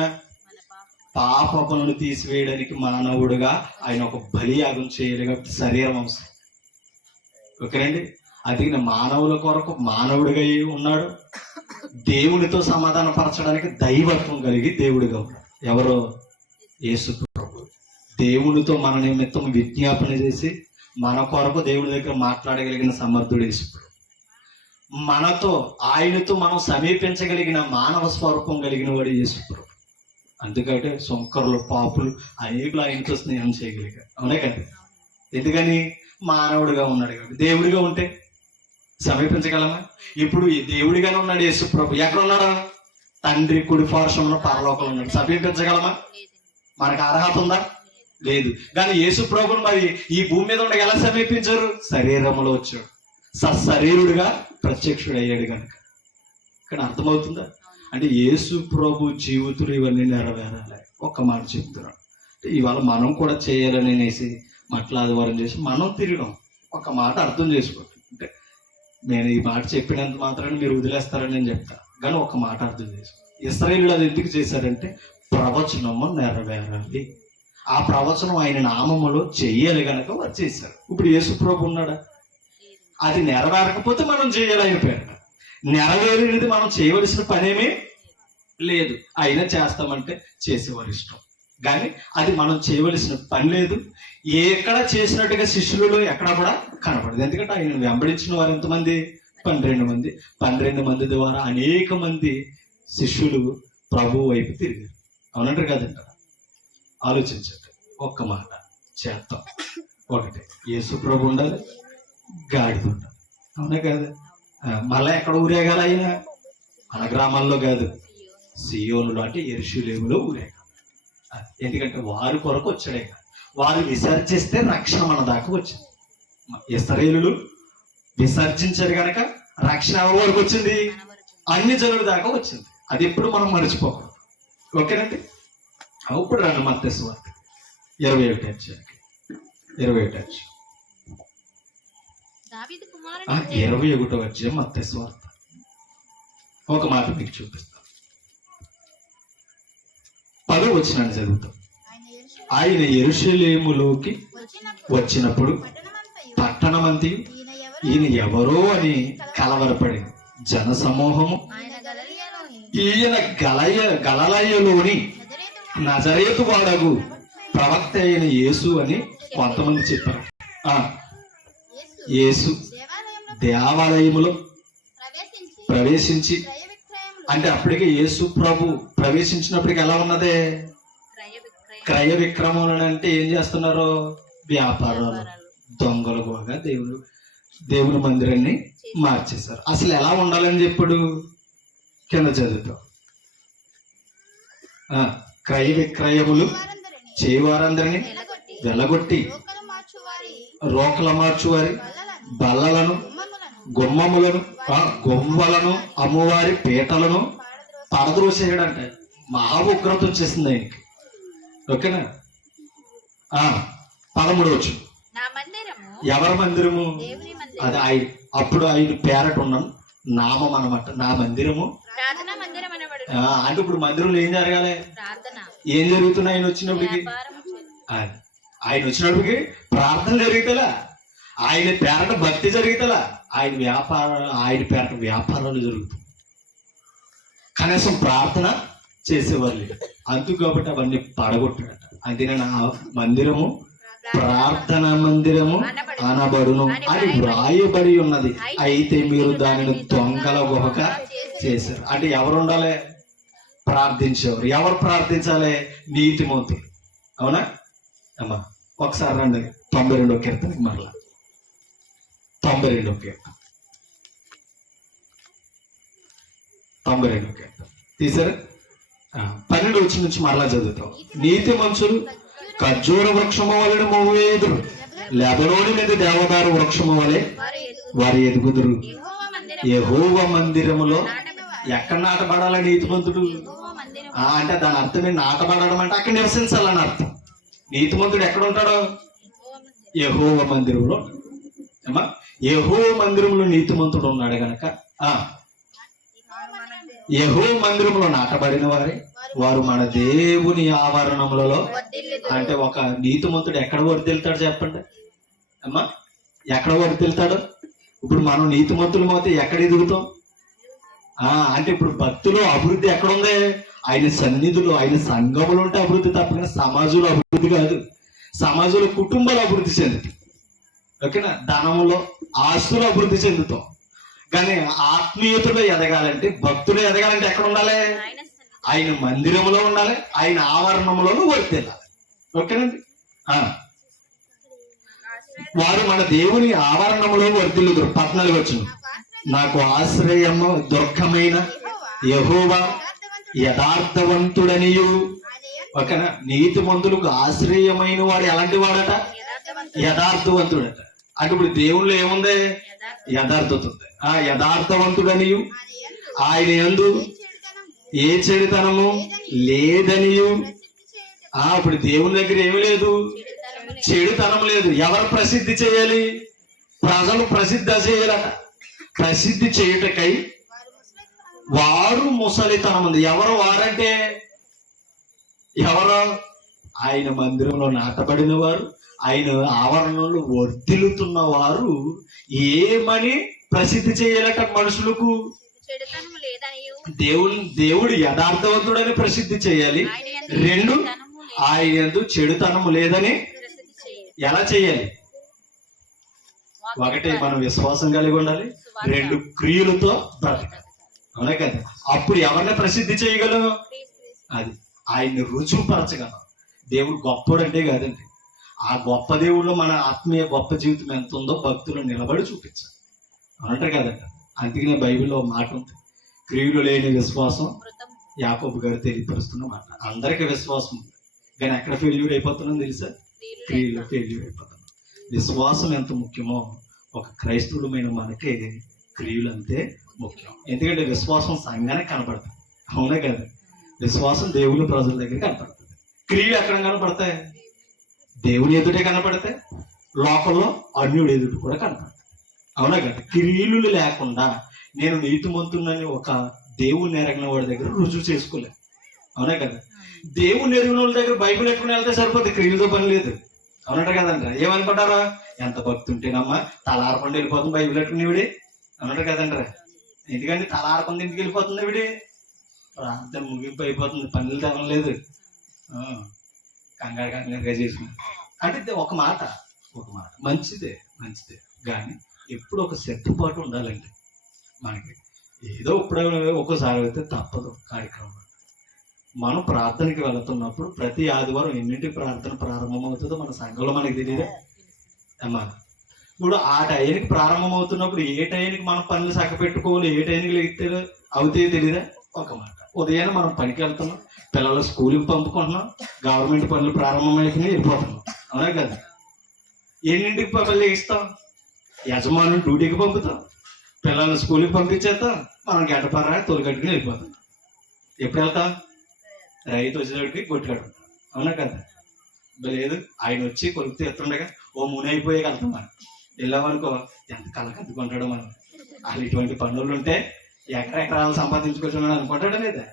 పాపములను తీసివేయడానికి మానవుడుగా ఆయన ఒక బలియాగం చేయాలి కాబట్టి శరీరం అవసరం. ఓకేనండి? అది మానవుల కొరకు మానవుడిగా ఉన్నాడు. దేవునితో సమాధాన పరచడానికి దైవత్వం కలిగి దేవుడిగా ఉన్నాడు. ఎవరో? యేసు ప్రభు. దేవునితో మన నిమిత్తం విజ్ఞాపన చేసి మన కొరకు దేవుని దగ్గర మాట్లాడగలిగిన సమర్థుడు యేసు ప్రభు. మనతో ఆయనతో మనం సమీపించగలిగిన మానవ స్వరూపం కలిగిన వాడు యేసు ప్రభు. అందుకంటే సొంకరులు, పాపులు అనేకులు ఆయనతో స్నేహం చేయగలిగారు. అవునే కదా? ఎందుకని? మానవుడిగా ఉన్నాడు కాబట్టి. దేవుడిగా ఉంటే సమీపించగలమా? ఇప్పుడు ఈ దేవుడిగానే ఉన్నాడు యేసు ప్రభు. ఎక్కడ ఉన్నాడు? తండ్రి కుడి పార్శ్వంలో పరలోకంలో ఉన్నాడు. సమీపించగలమా? మనకు అర్హత ఉందా? లేదు. కానీ యేసు ప్రభుని మరి ఈ భూమి మీద ఉండి ఎలా సమీపించారు? శరీరంలో వచ్చాడు, సశరీరుడిగా ప్రత్యక్షుడు అయ్యాడు కనుక. ఇక్కడ అర్థమవుతుందా? అంటే యేసు ప్రభు జీవితులు ఇవన్నీ నెరవేరాలి. ఒక్క మాట చెప్తున్నాను. ఇవాళ మనం కూడా చేయాలని అనేసి మట్లాదివారం చేసి మనం తిరగడం. ఒక మాట అర్థం చేసుకోండి. అంటే నేను ఈ మాట చెప్పినంత మాత్రాన్ని మీరు వదిలేస్తారని నేను చెప్తాను, కానీ ఒక మాట అర్థం చేసుకోండి. ఇశ్రాయేలులు అది ఎందుకు చేశారంటే ప్రవచనము నెరవేరాలి. ఆ ప్రవచనం ఆయన నామములో చెయ్యాలి కనుక వారు చేశారు. ఇప్పుడు యేసు ప్రభు ఉన్నాడా? అది నెరవేరకపోతే మనం చేయాలి ఆయన పేరు. నెరవేరేది మనం చేయవలసిన పనేమీ లేదు. అయినా చేస్తామంటే చేసేవారు ఇష్టం, కానీ అది మనం చేయవలసిన పని లేదు. ఎక్కడ చేసినట్టుగా శిష్యులలో ఎక్కడ కూడా కనపడదు. ఎందుకంటే ఆయన వెంబడించిన వారు ఎంతమంది? 12 మంది. 12 మంది ద్వారా అనేక మంది శిష్యులు ప్రభు వైపు తిరిగారు. అవునంటారు కదంట? ఆలోచించండి. ఒక్క మాట చేస్తాం. ఒకటి యేసు ప్రభు ఉండాలి, గాడిద ఉండాలి. అవునా కాదు? మళ్ళా ఎక్కడ ఊరేగాలి ఆయన? మన గ్రామాల్లో కాదు, సియోనులో అంటే యెరూషలేములో ఊరేగాలి. ఎందుకంటే వారి కొరకు వచ్చాడే. వారు విసర్జిస్తే రక్షణ మన దాకా వచ్చింది. ఇశ్రాయేలులు విసర్జించారు కనుక రక్షణ ఎవరి వరకు వచ్చింది? అన్ని జనుల దాకా వచ్చింది. అది ఎప్పుడు మనం మర్చిపోకూడదు. ఓకేనండి? ఇప్పుడు రండి మత్తయి సువార్త 21వ అధ్యాయం. 21వ అధ్యాయం మత్తయి సువార్త. ఒక మాట మీకు చూపిస్తాను. 10వ వచనాన్ని చదువుతాం. ఆయన యెరూషలేములోకి వచ్చినప్పుడు పట్టణమంతయు ఈయన ఎవరో అని కలవరపడింది. జన సమూహము ఈయన గలిలయలోని నజరేతు వాడగు ప్రవక్త అయిన యేసు అని కొంతమంది చెప్పారు. యేసు దేవాలయములో ప్రవేశించి, అంటే అప్పటికే యేసు ప్రభు ప్రవేశించినప్పటికి ఎలా ఉన్నదే? క్రయ విక్రమములు. అంటే ఏం చేస్తున్నారు? వ్యాపారాలు, దొంగలు కూడా దేవుని మందిరాన్ని మార్చేశారు. అసలు ఎలా ఉండాలని చెప్పాడు? కింద చదువుతాం. క్రయ విక్రయములు చేయవారందరినీ వెలగొట్టి రోకల మార్చువారి బల్లలను, గుమ్మములను, గొంవలను, అమ్మవారి పీటలను పడద్రోసేయడంటే మహా ఉగ్రత వచ్చేసింది ఆయనకి. ఓకేనా? 13వ వచనం. ఎవరి మందిరము? అది ఆయన. అప్పుడు ఆయన పేరట ఉన్నాం నామం అన్నమాట. నా మందిరము. అంటే ఇప్పుడు మందిరంలో ఏం జరగాలి? ఏం జరుగుతున్నాయి? ఆయన వచ్చినప్పటికి ప్రార్థన జరుగుతలా, ఆయన పేరట భక్తి జరుగుతలా, ఆయన పేరట వ్యాపారాలు జరుగుతాయి. కనీసం ప్రార్థన చేసేవారు లేదు. అందుకు కాబట్టి అవన్నీ పడగొట్టాడట. అందుకే నా మందిరము ప్రార్థనా మందిరము అనబడును అని వ్రాయబడి ఉన్నది, అయితే మీరు దానిని దొంగల గుహగా చేశారు. అంటే ఎవరు ఉండాలి? ప్రార్థించేవారు. ఎవరు ప్రార్థించాలి? నీతిమంతులు. అవునా అమ్మా? ఒకసారి రండి 92వ కీర్తనకి మరలా. 92వ కీర్తన, 92వ కీర్తన తీసారా? 12 వచ్చిన నుంచి మరలా చదువుతాం. నీతి మనుషులు ఖర్జూర వృక్షము వలె మోవేదురు, లెబనోని మీద దేవదారు వృక్షము వలె వారి ఎదుగుదురు. యెహోవా మందిరములో ఎక్కడ నాటబడాలి నీతిమంతుడు? అంటే దాని అర్థం నాటబడడం అంటే అక్కడ నివసించాలని అర్థం. నీతిమంతుడు ఎక్కడ ఉంటాడో? యెహోవా మందిరంలో. ఏమా? యెహోవా మందిరంలో నీతిమంతుడు ఉన్నాడు గనక యెహోవా మందిరంలో నాటబడిన వారు మన దేవుని ఆవరణములలో. అంటే ఒక నీతిమంతుడు ఎక్కడ వర్ధిల్తాడు చెప్పండి అమ్మా? ఎక్కడ వర్ధిల్తాడు? ఇప్పుడు మనం నీతిమంతులు పోతే ఎక్కడ ఎదుగుతాం? అంటే ఇప్పుడు భక్తులు అభివృద్ధి ఎక్కడుంది? ఆయన సన్నిధులు, ఆయన సంఘములు ఉంటే అభివృద్ధి తప్ప సమాజంలో అభివృద్ధి కాదు. సమాజంలో కుటుంబాలు అభివృద్ధి చెందుతాయి. ఓకేనా? ధనంలో, ఆస్తులు అభివృద్ధి చెందుతాం. కానీ ఆత్మీయతలో ఎదగాలంటే, భక్తులు ఎదగాలంటే ఎక్కడ ఉండాలి? ఆయన మందిరంలో ఉండాలి, ఆయన ఆవరణంలోనూ వర్తిల్లాలి. ఓకేనండి? వారు మన దేవుని ఆవరణంలో వర్తిల్లుదురు. 14 వచ్చిన నాకు ఆశ్రయము దుర్గమైన యెహోవా యథార్థవంతుడనియు. ఓకేనా? నీతిమంతులకు ఆశ్రయమైన వాడు ఎలాంటి వాడట? యథార్థవంతుడట. అంటే ఇప్పుడు దేవుళ్ళు ఏముంది? యథార్థత ఉంది. యథార్థవంతుడనియు ఆయన యందు ఏ చెడుతనము లేదనియు. ఇప్పుడు దేవుని దగ్గర ఏమి లేదు? చెడుతనం లేదు. ఎవరు ప్రసిద్ధి చేయాలి? ప్రజలు ప్రసిద్ధి చేయాలట. ప్రసిద్ధి చేయుటకై వారు ముసలితనం ఉంది. ఎవరు వారంటే? ఎవరు? ఆయన మందిరంలో నాటబడిన వారు, ఆయన ఆవరణలో వర్ధిల్లుతున్న వారు ఏమని ప్రసిద్ధి చేయాలట మనుషులకు? దేవుడు యథార్థవంతుడని ప్రసిద్ధి చేయాలి. 2 ఆయన యందు చెడుతనము లేదని ఎలా చేయాలి? 1 మనం విశ్వాసం కలిగి ఉండాలి, 2 క్రియలతో బ్రతకాలి. అవునా కదా? అప్పుడు ఎవరిని ప్రసిద్ధి చేయగలం? అది ఆయన్ని రుజువుపరచగలం. దేవుడు గొప్పడు అంటే కాదండి, ఆ గొప్ప దేవుళ్ళు మన ఆత్మీయ గొప్ప జీవితం ఎంత ఉందో భక్తులు నిలబడి చూపించాలి. అనంటారు కదంట. అందుకనే బైబిల్లో మాట ఉంది, క్రియలు లేని విశ్వాసం. యాకోబు గారు తెలియపరుస్తున్న మాట. అందరికీ విశ్వాసం ఉంది, కానీ ఎక్కడ ఫెయిల్యూర్ అయిపోతున్నాం తెలుసా? క్రియలు ఫెయిల్యూర్ అయిపోతున్నాం. విశ్వాసం ఎంత ముఖ్యమో ఒక క్రైస్తవులమైన మనకి క్రియలు అంతే ముఖ్యం. ఎందుకంటే విశ్వాసం సంఘానికి కనపడుతుంది. అవునా కదా? విశ్వాసం దేవుని ప్రజల దగ్గర కనపడుతుంది. క్రియలు ఎక్కడ కనపడతాయి? దేవుని ఎదుటే కనపడతాయి, లోకంలో అన్యుడు ఎదుటి కూడా కనపడతాయి. అవునా కదా? క్రియలు లేకుండా నేను నీతిమంతునని ఒక దేవుని ఎరగిన వాడి దగ్గర రుజువు చేసుకోలేదు. అవునా కదా? దేవుని ఎరిగిన వాళ్ళ దగ్గర బైబిల్ ఎట్టుకుని వెళ్తే సరిపోతుంది, క్రియలతో పని లేదు. అవునట కదంటారా? ఏమనుకుంటారా? ఎంత భక్తి ఉంటేనమ్మా తలారకుండా వెళ్ళిపోతుంది బైబిల్ ఎట్టుకుని విడి అన్నట్టు కదంటారా? ఎందుకంటే తలారకుండా ఇంటికి వెళ్ళిపోతుంది విడి, ప్రార్థన ముగింపు అయిపోతుంది, పనులు తగలేదు, కంగారుగా చేసుకుని. అంటే ఒక మాట మంచిదే కానీ ఎప్పుడు ఒక సిద్ధపాటు ఉండాలండి మనకి. ఏదో ఇప్పుడు ఒక్కోసారి అయితే తప్పదు కార్యక్రమం. మనం ప్రార్థనకి వెళుతున్నప్పుడు ప్రతి ఆదివారం ఎన్నింటికి ప్రార్థన ప్రారంభం అవుతుందో మన సంఘంలో మనకి తెలియదా అమ్మా? ఇప్పుడు ఆ టైంకి ప్రారంభం అవుతున్నప్పుడు ఏ టైంకి మనం పనులు చక్కపెట్టుకోవాలి, ఏ టైంకి లేకపోతే అవుతాయో తెలియదా? ఒక మాట, ఉదయాన్నే మనం పనికి వెళ్తున్నాం, పిల్లలు స్కూల్కి పంపుకుంటున్నాం, గవర్నమెంట్ పనులు ప్రారంభమైపోయినాయి, వెళ్ళిపోతున్నాం. అవునా కదా? ఎన్నింటికి పనులు లేస్తాం? యజమానులు డ్యూటీకి పంపుతాం, పిల్లల్ని స్కూల్కి పంపించేస్తాం, మనం గడ్డపారా తొలిగట్టుకుని వెళ్ళిపోతాం. ఎప్పుడు వెళ్తాం? రైతు వచ్చేటికి కొట్టుకాడు. అవునా కదా? లేదు ఆయన వచ్చి కొలుపు తీస్తుండగా ఓ ముని అయిపోయే వెళ్తాం. మనం వెళ్ళామనుకో ఎంత కళ్ళకద్దుకుంటాడో మనం. వాళ్ళు ఇటువంటి పనులు ఉంటే ఎకరెకరాలు సంపాదించుకుంటున్నాడు అనుకుంటాడా లేదా?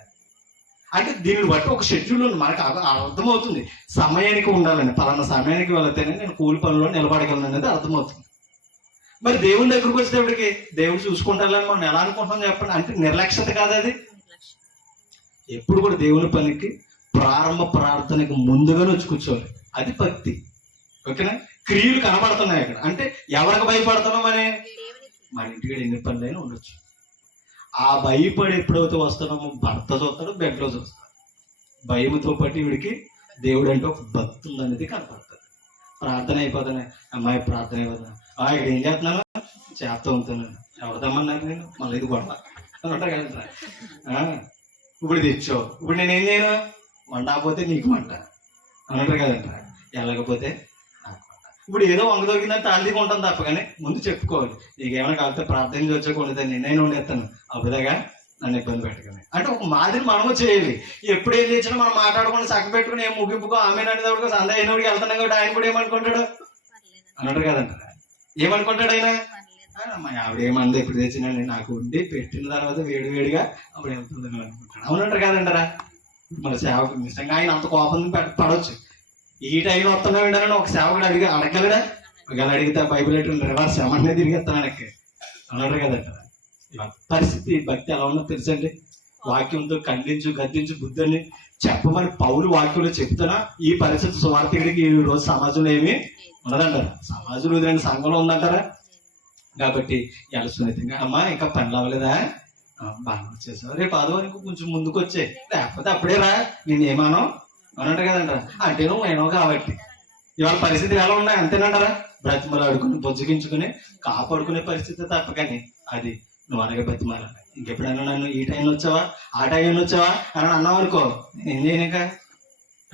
అంటే దీన్ని బట్టి ఒక షెడ్యూల్ ఉంది మనకు, అర్థమవుతుంది. సమయానికి ఉండాలండి, పలానా సమయానికి వెళితేనే నేను కూలి పనుల్లో నిలబడగలను అనేది అర్థమవుతుంది. మరి దేవుని దగ్గరకు వచ్చేటప్పటికి దేవుడు చూసుకుంటారని మనం ఎలా అనుకుంటాం చెప్పండి? అంటే నిర్లక్ష్యత కాదు అది. ఎప్పుడు కూడా దేవుని పనికి ప్రారంభ ప్రార్థనకి ముందుగానే వచ్చి కూర్చోవాలి. అది భక్తి. ఓకేనా? క్రియలు కనబడుతున్నాయి అక్కడ. అంటే ఎవరికి భయపడుతున్నాం అని, మన ఇంటికి ఎన్ని పనులైనా ఉండొచ్చు. ఆ భయపడి ఎప్పుడైతే వస్తున్నామో భర్త చూస్తాడు, బెడ్లో చూస్తాడు. భయంతో పాటు వీడికి దేవుడు అంటే ఒక భక్తి ఉందనేది కనపడుతుంది. ప్రార్థన అయిపోతానే, అమ్మాయి ప్రార్థన అయిపోతున్నా, ఇక్కడ ఏం చేస్తున్నాను, చేస్తూ ఉంటాను. ఎవరిదమ్మన్నారు నేను, మళ్ళీ ఇది గొడవ ఉంటాయి కదా. ఇప్పుడు తెచ్చావు, ఇప్పుడు నేను ఏం చేయను, వండకపోతే నీకు మంట అన్నట్టు కదంట, వెళ్ళకపోతే నాకు మంట. ఇప్పుడు ఏదో వంగ దొరికిందని తాళీగా ఉంటాను తప్ప, కానీ ముందు చెప్పుకోవాలి. నీకేమైనా కాకపోతే ప్రార్థన వచ్చాక ఉండదు, నేనైనా వండేస్తాను, అప్పుడుదాగా నన్ను ఇబ్బంది పెట్టగానే. అంటే ఒక మాదిరి మనము చేయాలి. ఎప్పుడు ఏం చేసినా మనం మాట్లాడుకుని చక్క పెట్టుకుని ఏం ముగింపుకో ఆమె అనేటప్పుడు సందే అయినోడికి వెళ్తున్నాం కాబట్టి ఆయన కూడా ఏమనుకుంటాడు అన్నట్టు కదంట. ఏమనుకుంటాడు ఆయన, మా ఆవిడ ఏమంది ఎప్పుడు తెచ్చినండి, నాకు ఉండి పెట్టిన తర్వాత వేడి వేడిగా అప్పుడు ఏమవుతుందని అనుకుంటాడు. అవునంటారు కదంటారా? మన సేవకు నిజంగా ఆయన అంత కోపం పడవచ్చు. ఈ టైం వస్తున్నావు ఏంటని ఒక సేవకుడు అడగలడా? ఒకవేళ అడిగితే బైబిల్ రివర్స్ ఏమన్నా తిరిగేస్తాను ఆయనకి అన్నాడు కదంటారా? పరిస్థితి భక్తి ఎలా ఉందో తెలుసండి. వాక్యంతో ఖండించు గద్దించు బుద్ధుని చెప్పమని పౌలు వాక్యంలో చెప్తున్నా ఈ పరిస్థితి సువార్థికుడికి ఈ రోజు సమాజంలో ఏమీ ఉండదంటారా? సమాజంలో ఎదురైన సంఘంలో ఉందంటారా? కాబట్టి ఎలా సున్నితంగా, అమ్మా ఇంకా పనులు అవ్వలేదా, బాగా వచ్చేసావు, రేపు ఆదివారికి కొంచెం ముందుకు వచ్చే, లేకపోతే అప్పుడే రా, నేను ఏమానో అన్నట్టు కదంటారా? అంటే నువ్వు ఏనో కాబట్టి ఇవాళ పరిస్థితి ఎలా ఉన్నాయి అంతేనంటారా? బ్రతిమలు ఆడుకుని బొజ్జగించుకుని కాపాడుకునే పరిస్థితి తప్ప, కానీ అది నువ్వు అనగా బ్రతిమాలంట. ఇంకెప్పుడైనా నన్ను ఈ టైంలో వచ్చావా ఆ టైంలో వచ్చావా అని అన్నావు అనుకో, ఏం చేయను, ఇంకా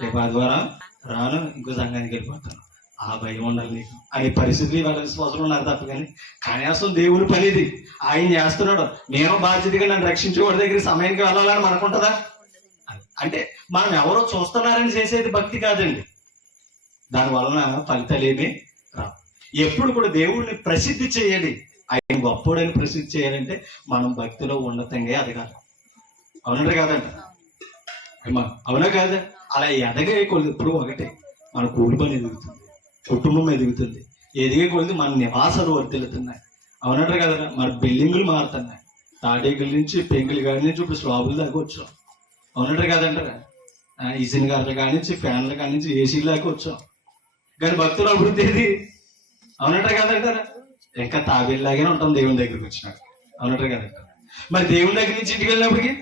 రేపు ఆదివారం రాను, ఇంకో సంఘానికి వెళ్ళిపోతాను. ఆ భయం ఉండాలి నీకు అనే పరిస్థితులు వాళ్ళ విశ్వాసం ఉన్నారు తప్ప, కానీ కనీసం దేవుని పని ఇది ఆయన చేస్తున్నాడు, నేను బాధ్యతగా నన్ను రక్షించేవాడి దగ్గర సమయానికి వెళ్ళాలని మనకుంటుందా? అంటే మనం ఎవరో చూస్తున్నారని చేసేది భక్తి కాదండి. దాని వలన ఫలితాలు ఏమీ రావు. ఎప్పుడు కూడా దేవుడిని ప్రసిద్ధి చేయాలి, ఆయన గొప్పోడని ప్రసిద్ధి చేయాలంటే మనం భక్తిలో ఉన్నతంగా ఎదగాలి. అవునంటే కాదంట, అవునా కాదా? అలా ఎదగే కొద్ది ఇప్పుడు ఒకటే మన కూలి పని ఎదుగుతుంది, కుటుంబం ఎదుగుతుంది, ఎదిగే కొద్ది మన నివాసాలు వర్తిల్లుతున్నాయి. అవునంటే కదా? మన బిల్డింగులు మారుతున్నాయి, తాటేగుల నుంచి పెంకులు కాడి నుంచి ఇప్పుడు స్లాబులు దాకా వచ్చాం. అవునంటే కాదంటారా? ఇసిన్ గారుల కాడి నుంచి ఫ్యాన్ల కాడి నుంచి ఏసీలు దాకా వచ్చాం. కానీ భక్తుల అభివృద్ధి ఏది? అవునంటే కాదంటారా? ఇంకా తాబేలాగానే ఉంటాం దేవుని దగ్గరికి వచ్చినాక. అవునంటారు కదంటారా? మరి దేవుని దగ్గర నుంచి ఇంటికి వెళ్ళినప్పటికీ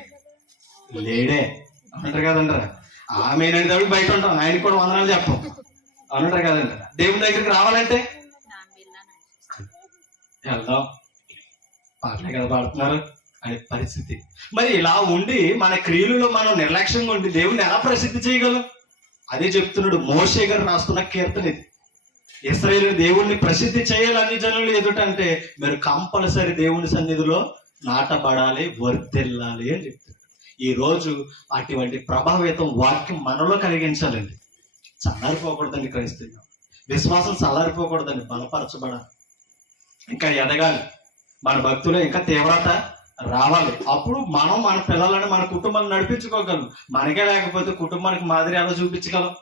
లేడే. అవునంటారు కదంటారా? ఆమె అనేటప్పుడు బయట ఉంటాం, ఆయనకి కూడా వందనాలు చెప్పాం. అవునంటారు కదంటారా? దేవుని దగ్గరికి రావాలంటే వెళ్దాం, పాటలే కదా పాడుతున్నారు అనే పరిస్థితి. మరి ఇలా ఉండి మన క్రియలలో మనం నిర్లక్ష్యంగా ఉండి దేవుని ఎలా ప్రసిద్ధి చేయగలం? అదే చెప్తున్నాడు మోషే గారు రాస్తున్న కీర్తన ఇది. ఇశ్రాయేలు దేవుణ్ణి ప్రసిద్ధి చేయాలి అన్ని జనులు ఎదుటంటే మీరు కంపల్సరీ దేవుని సన్నిధిలో నాటబడాలి, వర్ధిల్లాలి అని చెప్తారు. ఈ రోజు అటువంటి ప్రభావితం వాక్యం మనలో కలిగించాలండి. చల్లారిపోకూడదండి క్రైస్తవ్యం, విశ్వాసం చల్లారిపోకూడదండి, బలపరచబడాలి, ఇంకా ఎదగాలి, మన భక్తులు ఇంకా తీవ్రత రావాలి. అప్పుడు మనం మన పిల్లలను మన కుటుంబాన్ని నడిపించుకోగలం. మనకే లేకపోతే కుటుంబానికి మాదిరి ఎలా చూపించగలం?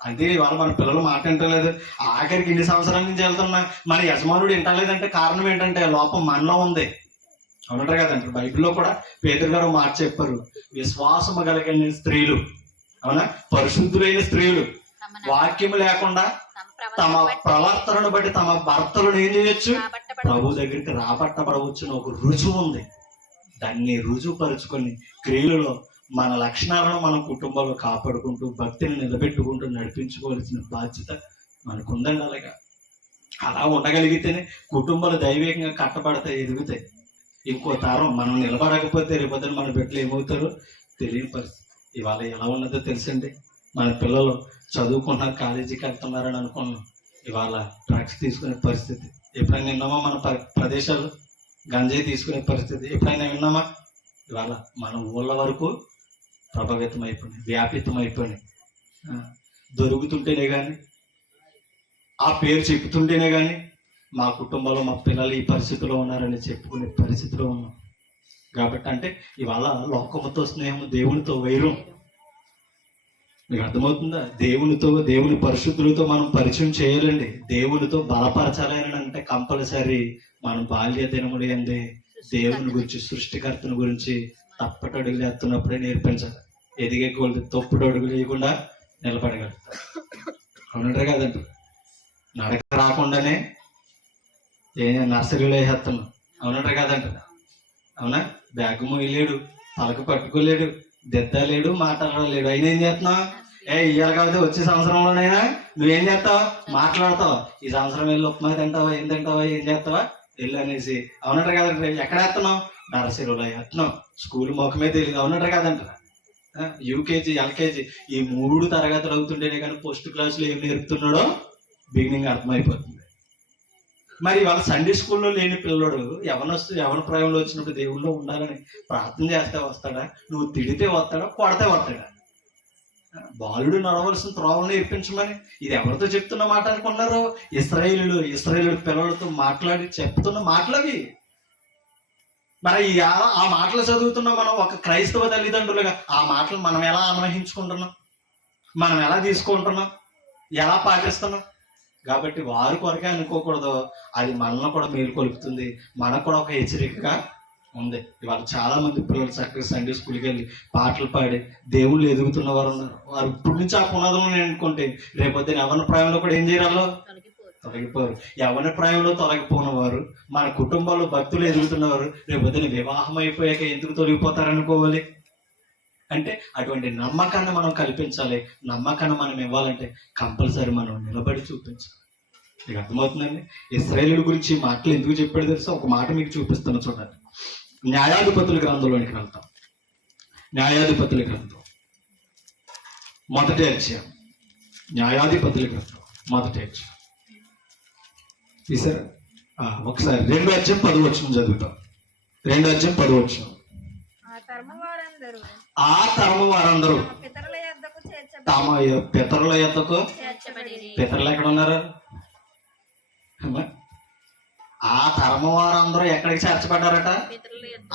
అంతే ఇవాళ మన పిల్లలు మాట వింటలేదు, ఆఖరికి ఇన్ని సంవత్సరాల నుంచి వెళ్తున్నా మన యజమానుడు వింటలేదంటే కారణం ఏంటంటే లోపం మనలో ఉంది. అవునంటారు కదంటారు? బైబిల్లో కూడా పేతురు గారు మాట చెప్పారు, విశ్వాసము కలిగిన స్త్రీలు, అవునా, పరిశుద్ధులైన స్త్రీలు వాక్యము లేకుండా తమ ప్రవర్తనను బట్టి తమ భర్తలను ఏం చేయొచ్చు? ప్రభు దగ్గరికి రాబట్టబడవచ్చును ఒక రుజువు ఉంది. దాన్ని రుజువుపరుచుకొని క్రియలలో మన లక్షణాలను మనం కుటుంబంలో కాపాడుకుంటూ భక్తిని నిలబెట్టుకుంటూ నడిపించుకోవాల్సిన బాధ్యత మనకు ఉందండి. అలా ఉండగలిగితేనే కుటుంబాలు దైవికంగా కట్టబడతాయి, ఎదుగుతాయి. ఇంకో తరం మనం నిలబడకపోతే రేపొద్దున మన బిడ్డలు ఏమవుతారో తెలియని పరిస్థితి. ఇవాళ ఎలా ఉన్నదో తెలుసండి. మన పిల్లలు చదువుకుంటున్నారు, కాలేజీకి వెళ్తున్నారని అనుకున్నాం, ఇవాళ డ్రగ్స్ తీసుకునే పరిస్థితి. ఎప్పుడైనా విన్నామా? మన ప్రదేశాల్లో గంజాయి తీసుకునే పరిస్థితి ఎప్పుడైనా విన్నామా? ఇవాళ మన ఊళ్ళ వరకు ప్రభావితం అయిపోయినాయి, వ్యాపితం అయిపోయినాయి. దొరుకుతుంటేనే కానీ, ఆ పేరు చెప్పుతుంటేనే కానీ మా కుటుంబంలో మా పిల్లలు ఈ పరిస్థితిలో ఉన్నారని చెప్పుకునే పరిస్థితిలో ఉన్నాం. కాబట్టి అంటే ఇవాళ లోకముతో స్నేహము, దేవునితో వైరం. మీకు అర్థమవుతుందా? దేవుని పరిశుద్ధులతో మనం పరిచయం చేయాలండి, దేవునితో బలపరచాలి అని అంటే కంపల్సరీ మనం బాల్య దినములు అందే దేవుని గురించి, సృష్టికర్తను గురించి తప్పటి అడుగులు వేస్తున్నప్పుడే నేర్పించాలి. ఎదిగే కొలది తప్పుడు అడుగులు వేయకుండా నిలబడగలుగుతారు. అవునంటారు కదండి. నడక రాకుండానే నర్సరీలో వేసేస్తున్నాం. అవునంటారు కదండి. అవునా? బ్యాగ్ మోయలేడు, పలక పట్టుకోలేడు, దిద్దలేడు, మాట్లాడలేడు. అయినా ఏం చేస్తున్నావు? ఇయ్యాలి కాబట్టి వచ్చే సంవత్సరంలోనైనా నువ్వేం చేస్తావు? మాట్లాడతావు. ఈ సంవత్సరం వెళ్ళి ఉప్మా తింటావా, ఏం తింటావా, ఏం చేస్తావా వెళ్ళి అనేసి. అవునంటారు కదండి. ఎక్కడ వేస్తున్నావు? నర్సరీలో వేస్తున్నావు. స్కూల్ ముఖమే తెలియదు. అవునంటారు కదండి. యూకేజీ, ఎల్కేజీ ఈ 3 తరగతులు అవుతుంటేనే కానీ పోస్ట్ క్లాసులో ఏం నేర్పుతున్నాడో బిగినింగ్ అర్థమైపోతుంది. మరి వాళ్ళ సండే స్కూల్లో లేని పిల్లడు ఎవరి ప్రాయంలో వచ్చినప్పుడు దేవుళ్ళో ఉండాలని ప్రార్థన చేస్తే వస్తాడా? నువ్వు తిడితే వస్తాడా? కొడితే వస్తాడా? బాలుడు నడవలసిన త్రోవలు నేర్పించమని ఇది ఎవరితో చెప్తున్న మాట అనుకున్నారు? ఇశ్రాయేలు పిల్లలతో మాట్లాడి చెప్తున్న మాటలవి. మరి ఆ మాటలు చదువుతున్నా మనం ఒక క్రైస్తవ తల్లిదండ్రులుగా ఆ మాటలు మనం ఎలా అన్వయించుకుంటున్నాం, మనం ఎలా తీసుకుంటున్నాం, ఎలా పాటిస్తున్నాం? కాబట్టి వారి కొరకే అనుకోకూడదు, అది మనల్ని కూడా మేలుకొలుపుతుంది, మనకు కూడా ఒక హెచ్చరికగా ఉంది. ఇవాళ చాలా మంది పిల్లలు చక్కగా సండే స్కూల్కి వెళ్ళి పాటలు పాడి దేవుళ్ళు ఎదుగుతున్న వారు ఉన్నారు. వారు ఇప్పటి నుంచి ఆ పునాదులను అనుకుంటే రేపొద్దున యవ్వన ప్రాయంలో కూడా ఏం చేయాలో తొలగిపోరు. యవ్వన ప్రాయంలో తొలగిపోయిన వారు, మన కుటుంబాల్లో భక్తులు ఎదుగుతున్నవారు రేపొద్దున వివాహం అయిపోయాక ఎందుకు తొలగిపోతారనుకోవాలి? అంటే అటువంటి నమ్మకాన్ని మనం కల్పించాలి. నమ్మకాన్ని మనం ఇవ్వాలంటే కంపల్సరీ మనం నిలబడి చూపించాలి. మీకు అర్థమవుతుందండి? ఇశ్రాయేలు గురించి మాటలు ఎందుకు చెప్పాడు తెలుసా? ఒక మాట మీకు చూపిస్తాను చూడండి. న్యాయాధిపతుల గ్రంథంలోనికి వెళ్తాం. న్యాయాధిపతుల గ్రంథం 1వ అధ్యాయం. న్యాయాధిపతుల గ్రంథం 1వ అధ్యాయం తీసారా? ఒకసారి 2వ అధ్యాయం 10వ వచనం చదువుతాం. 2వ అధ్యాయం 10వ వచనం. ఆ తరము వారందరూ తమ పితరుల యొద్దకు. పితరులు ఎక్కడ ఉన్నారు? ఆ తరము వారందరూ ఎక్కడికి చేర్చబడ్డారట?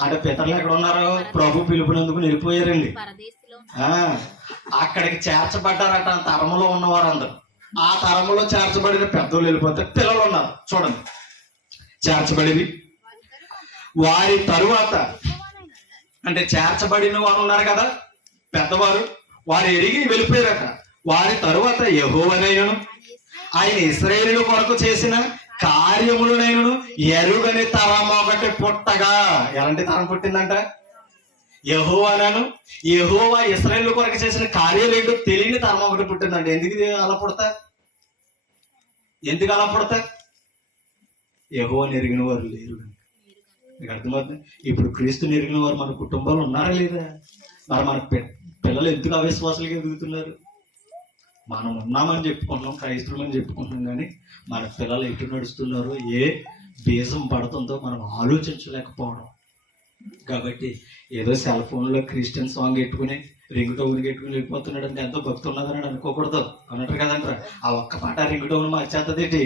అంటే పితరులు ఎక్కడ ఉన్నారు? ప్రభు పిలుపునందుకు వెళ్ళిపోయారండి. అక్కడికి చేర్చబడ్డారట తరములో ఉన్న వారందరూ. ఆ తరములో చేర్చబడిన పెద్దలు వెళ్ళిపోతే పిల్లలు ఉన్నారు. చూడండి, చేర్చబడివి వారి తరువాత అంటే చేర్చబడిన వారు ఉన్నారు కదా పెద్దవారు, వారు ఎరిగి వెళ్ళిపోయారట. వారి తరువాత యెహోవానైనను ఆయన ఇశ్రాయేలు కొరకు చేసిన కార్యములనైనను ఎరుగని తరం ఒకటి పుట్టగా. ఎలాంటి తరం పుట్టిందంట? యెహోవానను యెహోవా ఇశ్రాయేలు కొరకు చేసిన కార్యాలు ఏంటో తెలియని తరం ఒకటి పుట్టిందంట. ఎందుకు అలా పుడతా? ఎందుకు అలా పుడతా? యెహోవాను ఎరిగిన వారు లేరు. మీకు అర్థమవుతుంది? ఇప్పుడు క్రీస్తుని ఎరిగిన వారు మన కుటుంబాలు ఉన్నారా లేదా? మరి మన పిల్లలు ఎందుకు అవిశ్వాసాలుగా ఎదుగుతున్నారు? మనం ఉన్నామని చెప్పుకుంటున్నాం, క్రైస్తవులని చెప్పుకుంటున్నాం, కానీ మన పిల్లలు ఎటు నడుస్తున్నారో, ఏ బీజం పడుతుందో మనం ఆలోచించలేకపోవడం. కాబట్టి ఏదో సెల్ ఫోన్లో క్రిస్టియన్ సాంగ్ పెట్టుకుని రింగ్ టోన్ పెట్టుకుని వెళ్ళిపోతున్నాడు అంటే ఎంతో భక్తి ఉన్నదని అనుకోకూడదు. అన్నట్టు కదంటారా? ఆ ఒక్క పాట రింగ్ టోన్ మార్చేస్తుంది ఏంటి?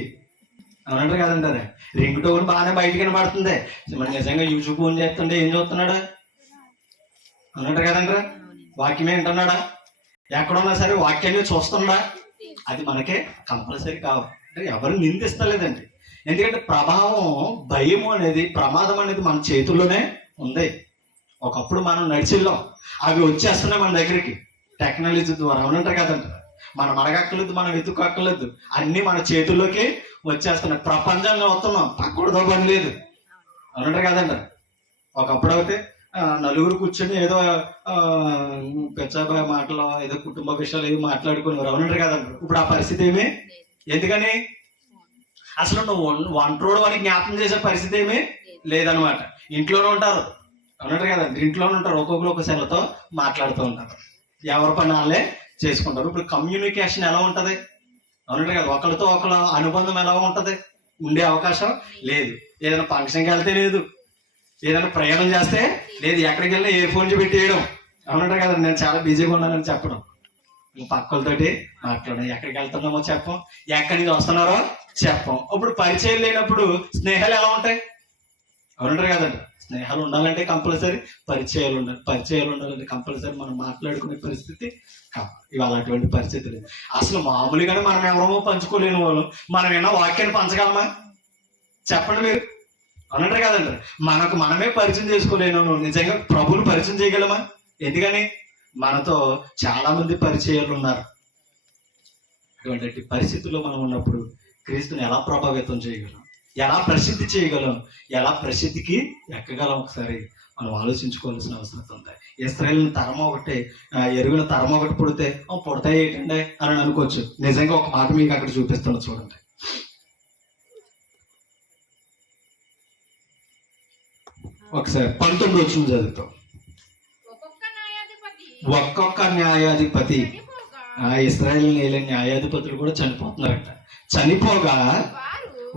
అవునంటారు కదంటారా? రింగ్ టోన్ బాగానే బయటకి వినబడుతుంది, మరి నిజంగా యూట్యూబ్ ఫోన్ చేస్తుంటే ఏం చూస్తున్నాడా? అన్నట్టు కదంటారా? వాక్యమే వింటున్నాడా? ఎక్కడున్నా సరే వాక్యాన్ని చూస్తుందా? అది మనకే కంపల్సరీ కావాలి. అంటే ఎవరు నిందిస్తలేదండి. ఎందుకంటే ప్రభావం, భయం అనేది, ప్రమాదం అనేది మన చేతుల్లోనే ఉంది. ఒకప్పుడు మనం నడిచిల్లాం, అవి వచ్చేస్తున్నాయి మన దగ్గరికి టెక్నాలజీ ద్వారా. అవునంటారు కదంటారా? మనం అడగక్కర్లేదు, మనం వెతుక్కర్లేదు, అన్ని మన చేతుల్లోకి వచ్చేస్తున్నాయి. ప్రపంచంలో వస్తున్నాం, పక్కడతో పని లేదు. అవునంటారు కదంటారా? ఒకప్పుడు అయితే నలుగురు కూర్చొని ఏదో పెచ్చాబాయ్ మాటలు, ఏదో కుటుంబ విషయాలు ఏవి మాట్లాడుకునేవారు. అవునంటారు కదంటారు? ఇప్పుడు ఆ పరిస్థితి ఏమి? ఎందుకని? అసలు నువ్వు వంటరోడు వాడికి జ్ఞాపకం చేసే పరిస్థితి ఏమీ లేదనమాట. ఇంట్లోనే ఉంటారు. అవునంటారు కదండి? ఇంట్లోనే ఉంటారు, ఒక్కొక్కరు ఒక సెలతో మాట్లాడుతూ ఉంటారు, ఎవరి పని వాళ్ళే చేసుకుంటారు. ఇప్పుడు కమ్యూనికేషన్ ఎలా ఉంటుంది? అవునంటారు కదా? ఒకరితో ఒకళ్ళ అనుబంధం ఎలా ఉంటుంది? ఉండే అవకాశం లేదు. ఏదైనా ఫంక్షన్కి వెళ్తే లేదు, ఏదైనా ప్రయాణం చేస్తే లేదు, ఎక్కడికి వెళ్ళినా ఇయర్ ఫోన్స్ పెట్టేయడం. అవునంటారు కదా? నేను చాలా బిజీగా ఉన్నానని చెప్పడం, పక్కలతోటి మాట్లాడడం, ఎక్కడికి వెళ్తున్నామో చెప్పం, ఎక్కడి నుంచి వస్తున్నారో చెప్పం. ఇప్పుడు పరిచయం లేనప్పుడు స్నేహాలు ఎలా ఉంటాయి? అవునంటారు కదండి? స్నేహాలు ఉండాలంటే కంపల్సరీ పరిచయాలు ఉండాలి. పరిచయాలు ఉండాలంటే కంపల్సరీ మనం మాట్లాడుకునే పరిస్థితి కావాలి. ఇవాళ అటువంటి పరిస్థితి లేదు. అసలు మామూలుగానే మనం ఎవరమో పంచుకోలేని వాళ్ళు మనం ఏమన్నా వాక్యాన్ని పంచగలమా? చెప్పండి మీరు. అవునంటారు కదండి. మనకు మనమే పరిచయం చేసుకోలేను. నిజంగా ప్రభువుని పరిచయం చేయగలమా? ఎందుకని మనతో చాలా మంది పరిచయాలు ఉన్నారు. అటువంటి పరిస్థితుల్లో మనం ఉన్నప్పుడు క్రీస్తుని ఎలా ప్రభావితం చేయగలం, ఎలా ప్రసిద్ధి చేయగలం, ఎలా ప్రసిద్ధికి ఎక్కగలం ఒకసారి మనం ఆలోచించుకోవాల్సిన అవసరం ఉంది. ఇశ్రాయేలు తరం ఒకటి ఎరుగిన తరం ఒకటి పుడితే పుడతాయి ఏంటండి అని అనుకోవచ్చు. నిజంగా ఒక మాట మీకు అక్కడ చూపిస్తాను చూడండి. ఒకసారి 19 వచ్చిన చదువుతాం. ఒక్కొక్క న్యాయాధిపతి ఇశ్రాయేలు నేల న్యాయాధిపతులు కూడా చనిపోతున్నారట. చనిపోగా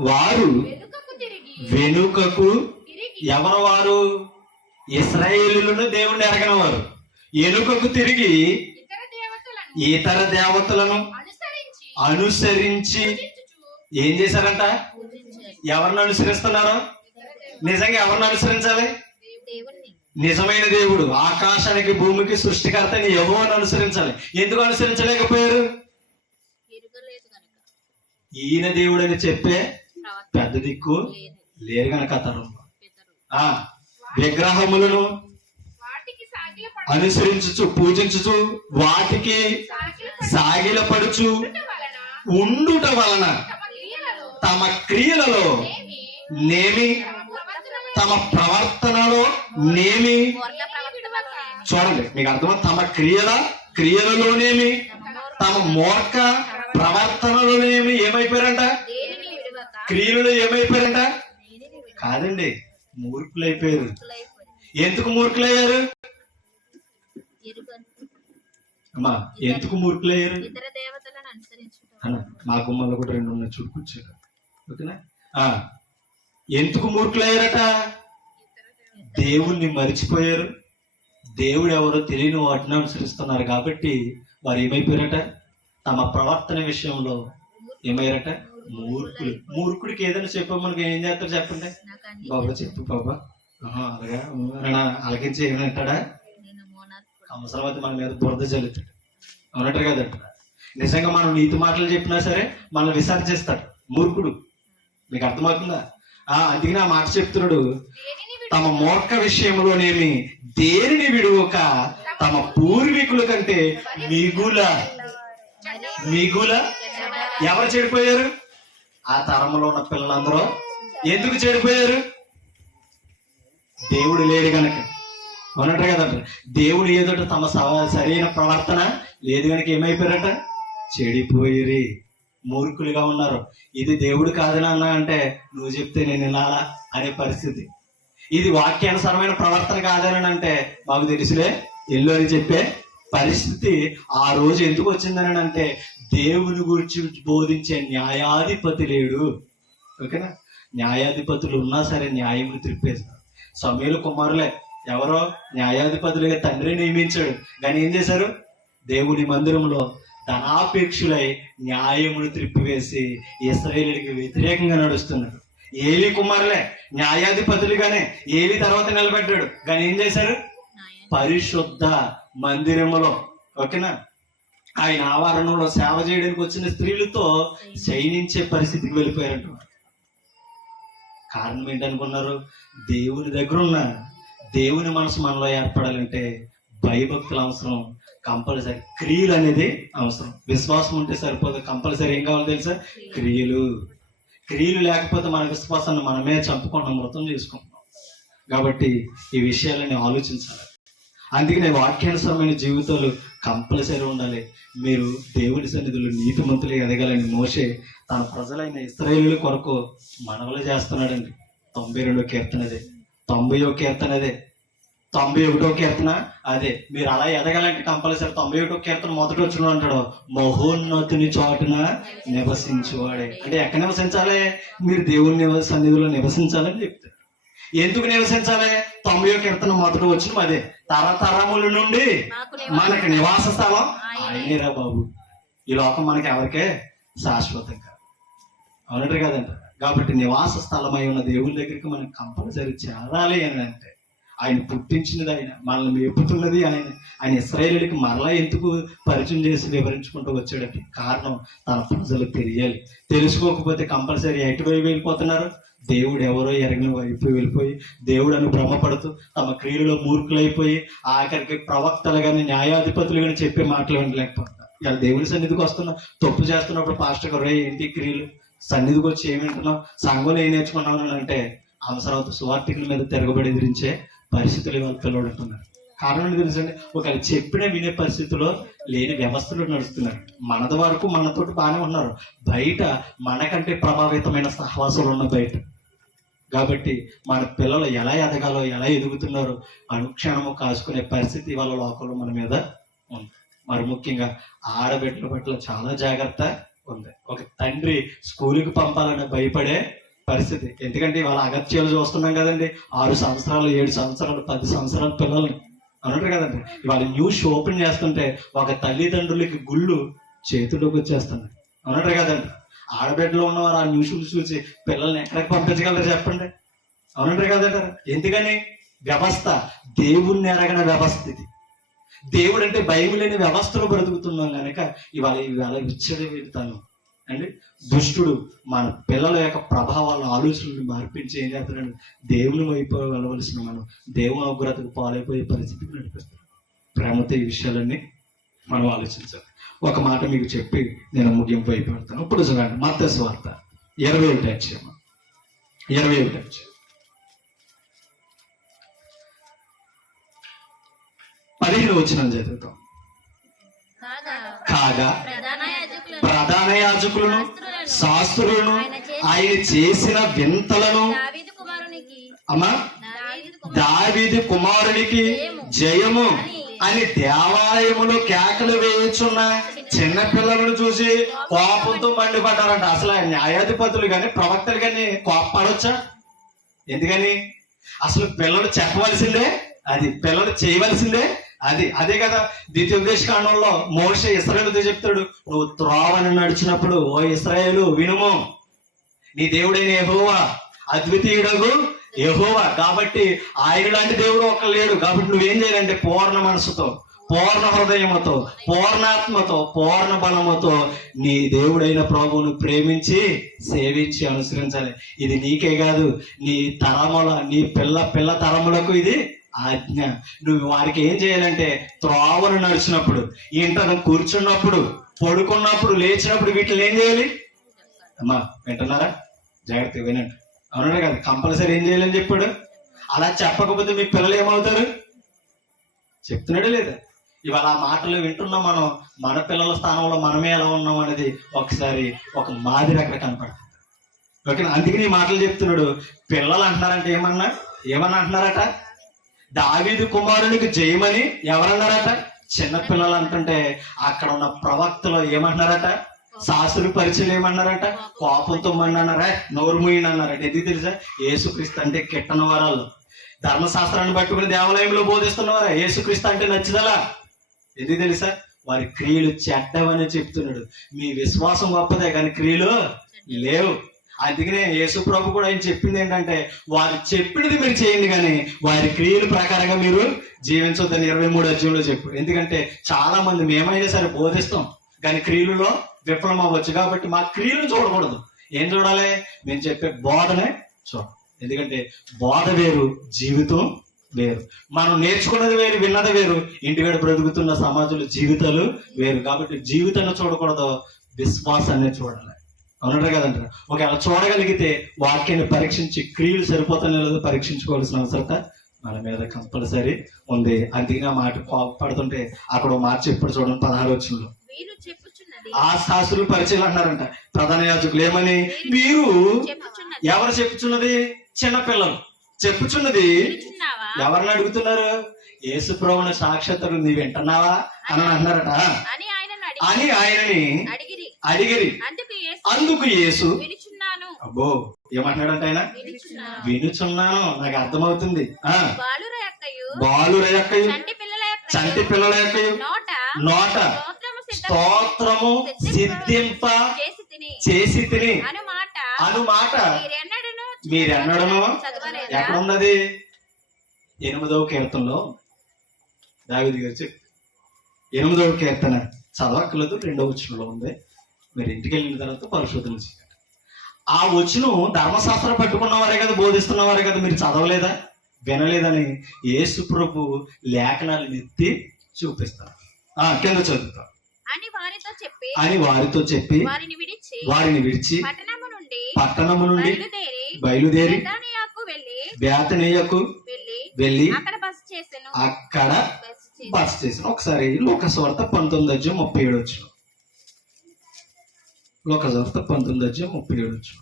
వారు వెనుకకు ఎవరు వారు? ఇశ్రాయేలులను దేవుణ్ణి ఎరగని వారు వెనుకకు తిరిగి ఇతర దేవతలను అనుసరించి ఏం చేశారంట? ఎవరిని అనుసరిస్తున్నారు? నిజంగా ఎవరిని అనుసరించాలి? నిజమైన దేవుడు, ఆకాశానికి భూమికి సృష్టికర్త యెహోవాను అనుసరించాలి. ఎందుకు అనుసరించలేకపోయారు? ఈయన దేవుడు అని చెప్పే పెద్ద దిక్కు లేరు గనక తరంలో విగ్రహములను అనుసరించుచు పూజించుచు వాటికి సాగిలపడుచు ఉండుట వలన తమ క్రియలలో నేమి తమ ప్రవర్తనలో నేమి. చూడండి మీకు అర్థం. తమ క్రియలలోనేమి తమ మూర్ఖ ప్రవర్తనలోనేమి ఏమైపోయారంట? క్రియలలో ఏమైపోయారంట? కాదండి, మూర్ఖులైపోయారు. ఎందుకు మూర్ఖులయ్యారు అమ్మా? ఎందుకు మూర్ఖులయ్యారు? మా గుమ్మలో కూడా 2 ఉన్నాయి, చూడుకొచ్చారు. ఓకేనా? ఎందుకు మూర్ఖులయ్యారట? దేవుణ్ణి మరిచిపోయారు. దేవుడు ఎవరో తెలియని వాటిని అనుసరిస్తున్నారు కాబట్టి వారు ఏమైపోయారట? తమ ప్రవర్తన విషయంలో ఏమయ్యారట? మూర్ఖులు. మూర్ఖుడికి ఏదైనా చెప్పమనుకో ఏం చేస్తారు చెప్పండి? బాబా చెప్పు బాబా, అలాగా అలకించి ఏమంటాడా? అవసరం అయితే మన మీద బురద చల్లుతాడు. అవునట్టు కదంట. నిజంగా మనం నీతి మాటలు చెప్పినా సరే మనల్ని విసర్జిస్తాడు మూర్ఖుడు. మీకు అర్థమవుతుందా? అందుకని ఆ మాట చెప్తున్నాడు. తమ మూర్ఖ విషయంలోనేమి దేనిని విడువక తమ పూర్వీకుల కంటే మిగుల ఎవరు చెడిపోయారు? ఆ తరంలో ఉన్న పిల్లలందరూ ఎందుకు చెడిపోయారు? దేవుడు లేడు కనుక. అవునట్టు కదంట. దేవుడు ఏదోట తమ సరైన ప్రవర్తన లేదు కనుక ఏమైపోయారట? చెడిపోయిరి, మూర్ఖులుగా ఉన్నారు. ఇది దేవుడు కాదనన్నా అంటే నువ్వు చెప్తే నేను వినాలా అనే పరిస్థితి. ఇది వాక్యానుసారమైన ప్రవర్తన కాదని అంటే మాకు తెలుసులే ఎల్లు అని చెప్పే పరిస్థితి ఆ రోజు ఎందుకు వచ్చిందని అంటే దేవుని గురించి బోధించే న్యాయాధిపతి లేడు. ఓకేనా? న్యాయాధిపతులు ఉన్నా సరే న్యాయములు త్రిప్పేశారు. సమూయేలు కుమారులే ఎవరో న్యాయాధిపతులుగా తండ్రి నియమించాడు, కానీ ఏం చేశారు? దేవుని మందిరంలో ధనాపేక్షులై న్యాయమును త్రిప్పివేసి ఇశ్రాయేలుకి వ్యతిరేకంగా నడుస్తున్నారు. ఏలీ కుమారులే న్యాయాధిపతులుగానే ఏలీ తర్వాత నిలబెట్టాడు, కానీ ఏం చేశారు? పరిశుద్ధ మందిరములో, ఓకేనా, ఆయన ఆవరణంలో సేవ చేయడానికి వచ్చిన స్త్రీలతో శయనించే పరిస్థితికి వెళ్ళిపోయారంట. కారణం ఏంటనుకున్నారు? దేవుని దగ్గర ఉన్న దేవుని మనసు మనలో ఏర్పడాలంటే భయభక్తులు అవసరం, కంపల్సరీ క్రియలు అనేది అవసరం. విశ్వాసం ఉంటే సరిపోదు, కంపల్సరీ ఏం కావాలో తెలుసా? క్రియలు లేకపోతే మన విశ్వాసాన్ని మనమే చంపుకుంటాం, మృతం చేసుకుంటాం. కాబట్టి ఈ విషయాలని ఆలోచించాలి. అందుకనే వాక్యానుసరమైన జీవితాలు కంపల్సరీ ఉండాలి. మీరు దేవుని సన్నిధిలో నీతిమంతులు ఎదగాలని మోషే తన ప్రజలైన ఇశ్రాయేలు కొరకు మనవలు చేస్తున్నాడండి. 92వ కీర్తన అదే, 90వ కీర్తన అదే, 91వ కీర్తన అదే. మీరు అలా ఎదగాలంటే కంపల్సరీ 91వ కీర్తన మొదటి వచ్చిన అంటాడు, మహోన్నతుని చాటున నివసించువాడే. అంటే ఎక్కడ నివసించాలి? మీరు దేవుని సన్నిధిలో నివసించాలని చెప్తారు. ఎందుకు నివసించాలి? 90వ కీర్తన మొదటి వచ్చిన అదే, తరతరముల నుండి మనకి నివాస స్థలం ఆయనేరా బాబు. ఈ లోకం మనకి ఎవరికే శాశ్వతంగా, అవునట్టు కదంట. కాబట్టి నివాస స్థలమై ఉన్న దేవుని దగ్గరికి మనం కంపల్సరీ చేరాలి అని అంటే ఆయన పుట్టించినది ఆయన, మనల్ని మేపుతున్నది ఆయన ఇశ్రాయేలుకి మరలా ఎందుకు పరిచయం చేసి వివరించుకుంటూ వచ్చాడంటే కారణం తన ప్రజలకు తెలియాలి. తెలుసుకోకపోతే కంపల్సరీ ఎటువైపు వెళ్ళిపోతున్నారు? దేవుడు ఎవరో ఎరగిన వైపు వెళ్ళిపోయి దేవుడు అని భ్రమపడుతూ తమ క్రియలలో మూర్ఖులైపోయి ఆఖరికి ప్రవక్తలు కానీ న్యాయాధిపతులు కానీ చెప్పే మాటలు వినలేకపోతున్నారు. ఇలా దేవుడి సన్నిధికి వస్తున్నా తప్పు చేస్తున్నప్పుడు పాస్టర్ గారు ఏంటి క్రియలు, సన్నిధికి వచ్చి ఏమి వింటున్నావు, సంఘంలో ఏం నేర్చుకున్నావు అని అంటే అవసరం సువార్థికుల మీద తిరగబడి ఎదిరించే పరిస్థితులు ఇవాళ పిల్లలు ఉంటున్నారు. కారణం ఏంటి తెలుసండి, ఒకవేళ చెప్పిన వినే పరిస్థితిలో లేని వ్యవస్థలు నడుస్తున్నారు. మనది వరకు మనతోటి బాగానే ఉన్నారు, బయట మనకంటే ప్రభావితమైన సహవాసాలు ఉన్న బయట. కాబట్టి మన పిల్లలు ఎలా ఎదగాలో ఎలా ఎదుగుతున్నారో అనుక్షణము కాసుకునే పరిస్థితి వాళ్ళ లోకంలో మన మీద ఉంది. మరి ముఖ్యంగా ఆడబిడ్డల పట్ల చాలా జాగ్రత్త ఉంది. ఒక తండ్రి స్కూల్కి పంపాలని భయపడే పరిస్థితి. ఎందుకంటే వాళ్ళ అగత్యాలు చూస్తున్నాం కదండి, 6 సంవత్సరాలు 7 సంవత్సరాలు 10 సంవత్సరాల పిల్లల్ని అన్నట్టు కదండి. ఇవాళ న్యూస్ ఓపెన్ చేస్తుంటే ఒక తల్లిదండ్రులకి గుళ్ళు చేతుల్లోకి వచ్చేస్తున్నాయి అన్నట్టు కదండి. ఆడబిడ్డలో ఉన్నవారు ఆ న్యూస్ చూసి పిల్లల్ని ఎక్కడికి పంపించగలరు చెప్పండి, అవునంటారు కదంటారు. ఎందుకని వ్యవస్థ దేవుణ్ణి ఎరగన వ్యవస్థ ఇది. దేవుడు అంటే భయం లేని వ్యవస్థలో బ్రతుకుతున్నాం కనుక ఇవాళ విచ్చడి వెళ్తాను అండి. దుష్టుడు మన పిల్లల యొక్క ప్రభావాలను ఆలోచనలు మార్పించి ఏం చేస్తాడండి, దేవుని వైపు వెళ్ళవలసిన మనం దేవుని ఉగ్రతకు పాలైపోయే పరిస్థితికి నడిపిస్తాడు. ప్రేమతో ఈ విషయాలన్నీ మనం ఆలోచించాలి. ఒక మాట మీకు చెప్పి నేను ముగింపు అయిపోతాను. ఇప్పుడు చూడండి మత్తయి సువార్త 21వ అధ్యాయం 15వ వచనం చదువుతాం. కాగా ప్రధాన యాజకులను శాస్త్రులను ఆయన చేసిన వింతలను అమ్మా దావీదు కుమారునికి జయము అని దేవాలయములో కేకలు వేయుచున్న చిన్న పిల్లలను చూసి కోపంతో మండిపడ్డారంట. అసలు న్యాయాధిపతులు కానీ ప్రవక్తలు కానీ కోపపడవచ్చా? ఎందుకని అసలు పిల్లలు చెప్పవలసిందే, అది పిల్లలు చేయవలసిందే. అదే కదా ద్వితీయోపదేశకాండంలో మోషే ఇశ్రాయేలుతో చెప్తాడు, నువ్వు త్రోవని నడిచినప్పుడు ఓ ఇశ్రాయేలు వినుము, నీ దేవుడైన యెహోవా అద్వితీయుడగు యెహోవా, కాబట్టి ఆయన లాంటి దేవుడు ఒక్కడు లేడు. కాబట్టి నువ్వేం చేయాలంటే పూర్ణ మనసుతో, పూర్ణ హృదయముతో, పూర్ణాత్మతో, పూర్ణ బలముతో నీ దేవుడైన ప్రభువును ప్రేమించి సేవించి అనుసరించాలి. ఇది నీకే కాదు, నీ నీ పిల్ల తరములకు ఇది ఆజ్ఞ. నువ్వు వారికి ఏం చేయాలంటే త్రోవను నడిచినప్పుడు, ఇంటను కూర్చున్నప్పుడు, పడుకున్నప్పుడు, లేచినప్పుడు వీటిని ఏం చేయాలి? అమ్మా వింటున్నారా? జాగ్రత్తగా వినండి. అవునా కదా, కంపల్సరీ ఏం చేయాలని చెప్పాడు. అలా చెప్పకపోతే మీ పిల్లలు ఏమవుతారు? చెప్తున్నాడే లేదా? ఇవాళ ఆ మాటలు వింటున్నాం మనం. మన పిల్లల స్థానంలో మనమే ఎలా ఉన్నాం అనేది ఒకసారి ఒక మాదిరి అక్కడ కనపడుతుంది. ఓకే, అందుకని ఈ మాటలు చెప్తున్నాడు. పిల్లలు అంటున్నారంటే ఏమన్నా అంటున్నారట, దావీదు కుమారునికి జయమని ఎవరన్నారట? చిన్న పిల్లలు అంటుంటే అక్కడ ఉన్న ప్రవక్తలు ఏమంటున్నారట? శాస్త్రుల పరిచయం ఏమన్నారట? కోపంతో మండి అన్నారా, నోరు మూయని అన్నారట. ఎందుకు తెలుసా? యేసుక్రీస్తు అంటే కిట్టన వరాలు, ధర్మశాస్త్రాన్ని పట్టుకుని దేవాలయంలో బోధిస్తున్నవారా? యేసుక్రీస్తు అంటే నచ్చుదలా? ఎందుకు తెలుసా? వారి క్రియలు చెడ్డవని చెప్తున్నాడు. మీ విశ్వాసం గొప్పదే కానీ క్రియలు లేవు. అందుకనే యేసు ప్రభు కూడా ఆయన చెప్పింది ఏంటంటే, వారు చెప్పినది మీరు చేయండి కానీ వారి క్రియల ప్రకారంగా మీరు జీవించొద్దని 23వ అధ్యాయంలో చెప్పాడు. ఎందుకంటే చాలా మంది మేమైనా సరే బోధిస్తాం కానీ క్రియలలో విఫలం అవ్వచ్చు. కాబట్టి మా క్రియలు చూడకూడదు. ఏం చూడాలి? మేము చెప్పే బోధనే చూడాలి. ఎందుకంటే బోధ వేరు, జీవితం వేరు. మనం నేర్చుకున్నది వేరు, విన్నది వేరు. ఇంటివేడ బ్రతుకుతున్న సమాజంలో జీవితాలు వేరు. కాబట్టి జీవితాన్ని చూడకూడదు, విశ్వాసాన్ని చూడాలి. అవునంటారు కదంటారు. ఒకవేళ చూడగలిగితే వాక్యాన్ని పరీక్షించి క్రియలు సరిపోతానే లేదో పరీక్షించుకోవాల్సిన అవసరత మన మీద కంపల్సరీ ఉంది. అందుకని ఆ మాట పడుతుంటే అక్కడ మాట చెప్పాడు చూడండి 16వ వచనంలో. ఆ శాస్త్రులు పరిచయం అంటారంట ప్రధాన యాజకులు ఏమని, మీరు ఎవరు చెప్పుచున్నది? చిన్న పిల్లలు చెప్పుచున్నది. ఎవరిని అడుగుతున్నారు? యేసు ప్రభువుని సాక్షాత్తు నీ వింటున్నావా అని అంటున్నారట. అని ఆయనని అడిగిరి. అందుకు యేసు అబ్బో ఏమంటున్నాడంట ఆయన? వినుచున్నాను, నాకు అర్థమవుతుంది. బాలుర యొక్కయు చంటి పిల్లల యొక్కయు నోట స్తోత్రము సిద్ధింప చేసి తిని అను మాట మీరెన్నడను ఎక్కడున్నది? 8వ కీర్తనలో దావీదు గారు చెప్పి 8వ కీర్తన చదవక్కర్లేదు, 2వ వచనంలో ఉంది. మీరు ఇంటికి వెళ్ళిన తర్వాత పరిశోధన చేయండి. ఆ వచనం ధర్మశాస్త్రం పట్టుకున్నవారే కదా, బోధిస్తున్నవారే కదా, మీరు చదవలేదా, వినలేదని యేసు ప్రభు లేఖనాలను ఎత్తి చూపిస్తారు. కింద చదువుతాం. అని వారితో చెప్పి వారిని విడిచి పట్టణము నుండి బయలుదేరి బేతనీయకు వెళ్ళి అక్కడ బస చేసిన. ఒకసారి లూకాసు వార్త 19:37 వచ్చిన. లూకాసు వార్త 19:37 వచ్చిన.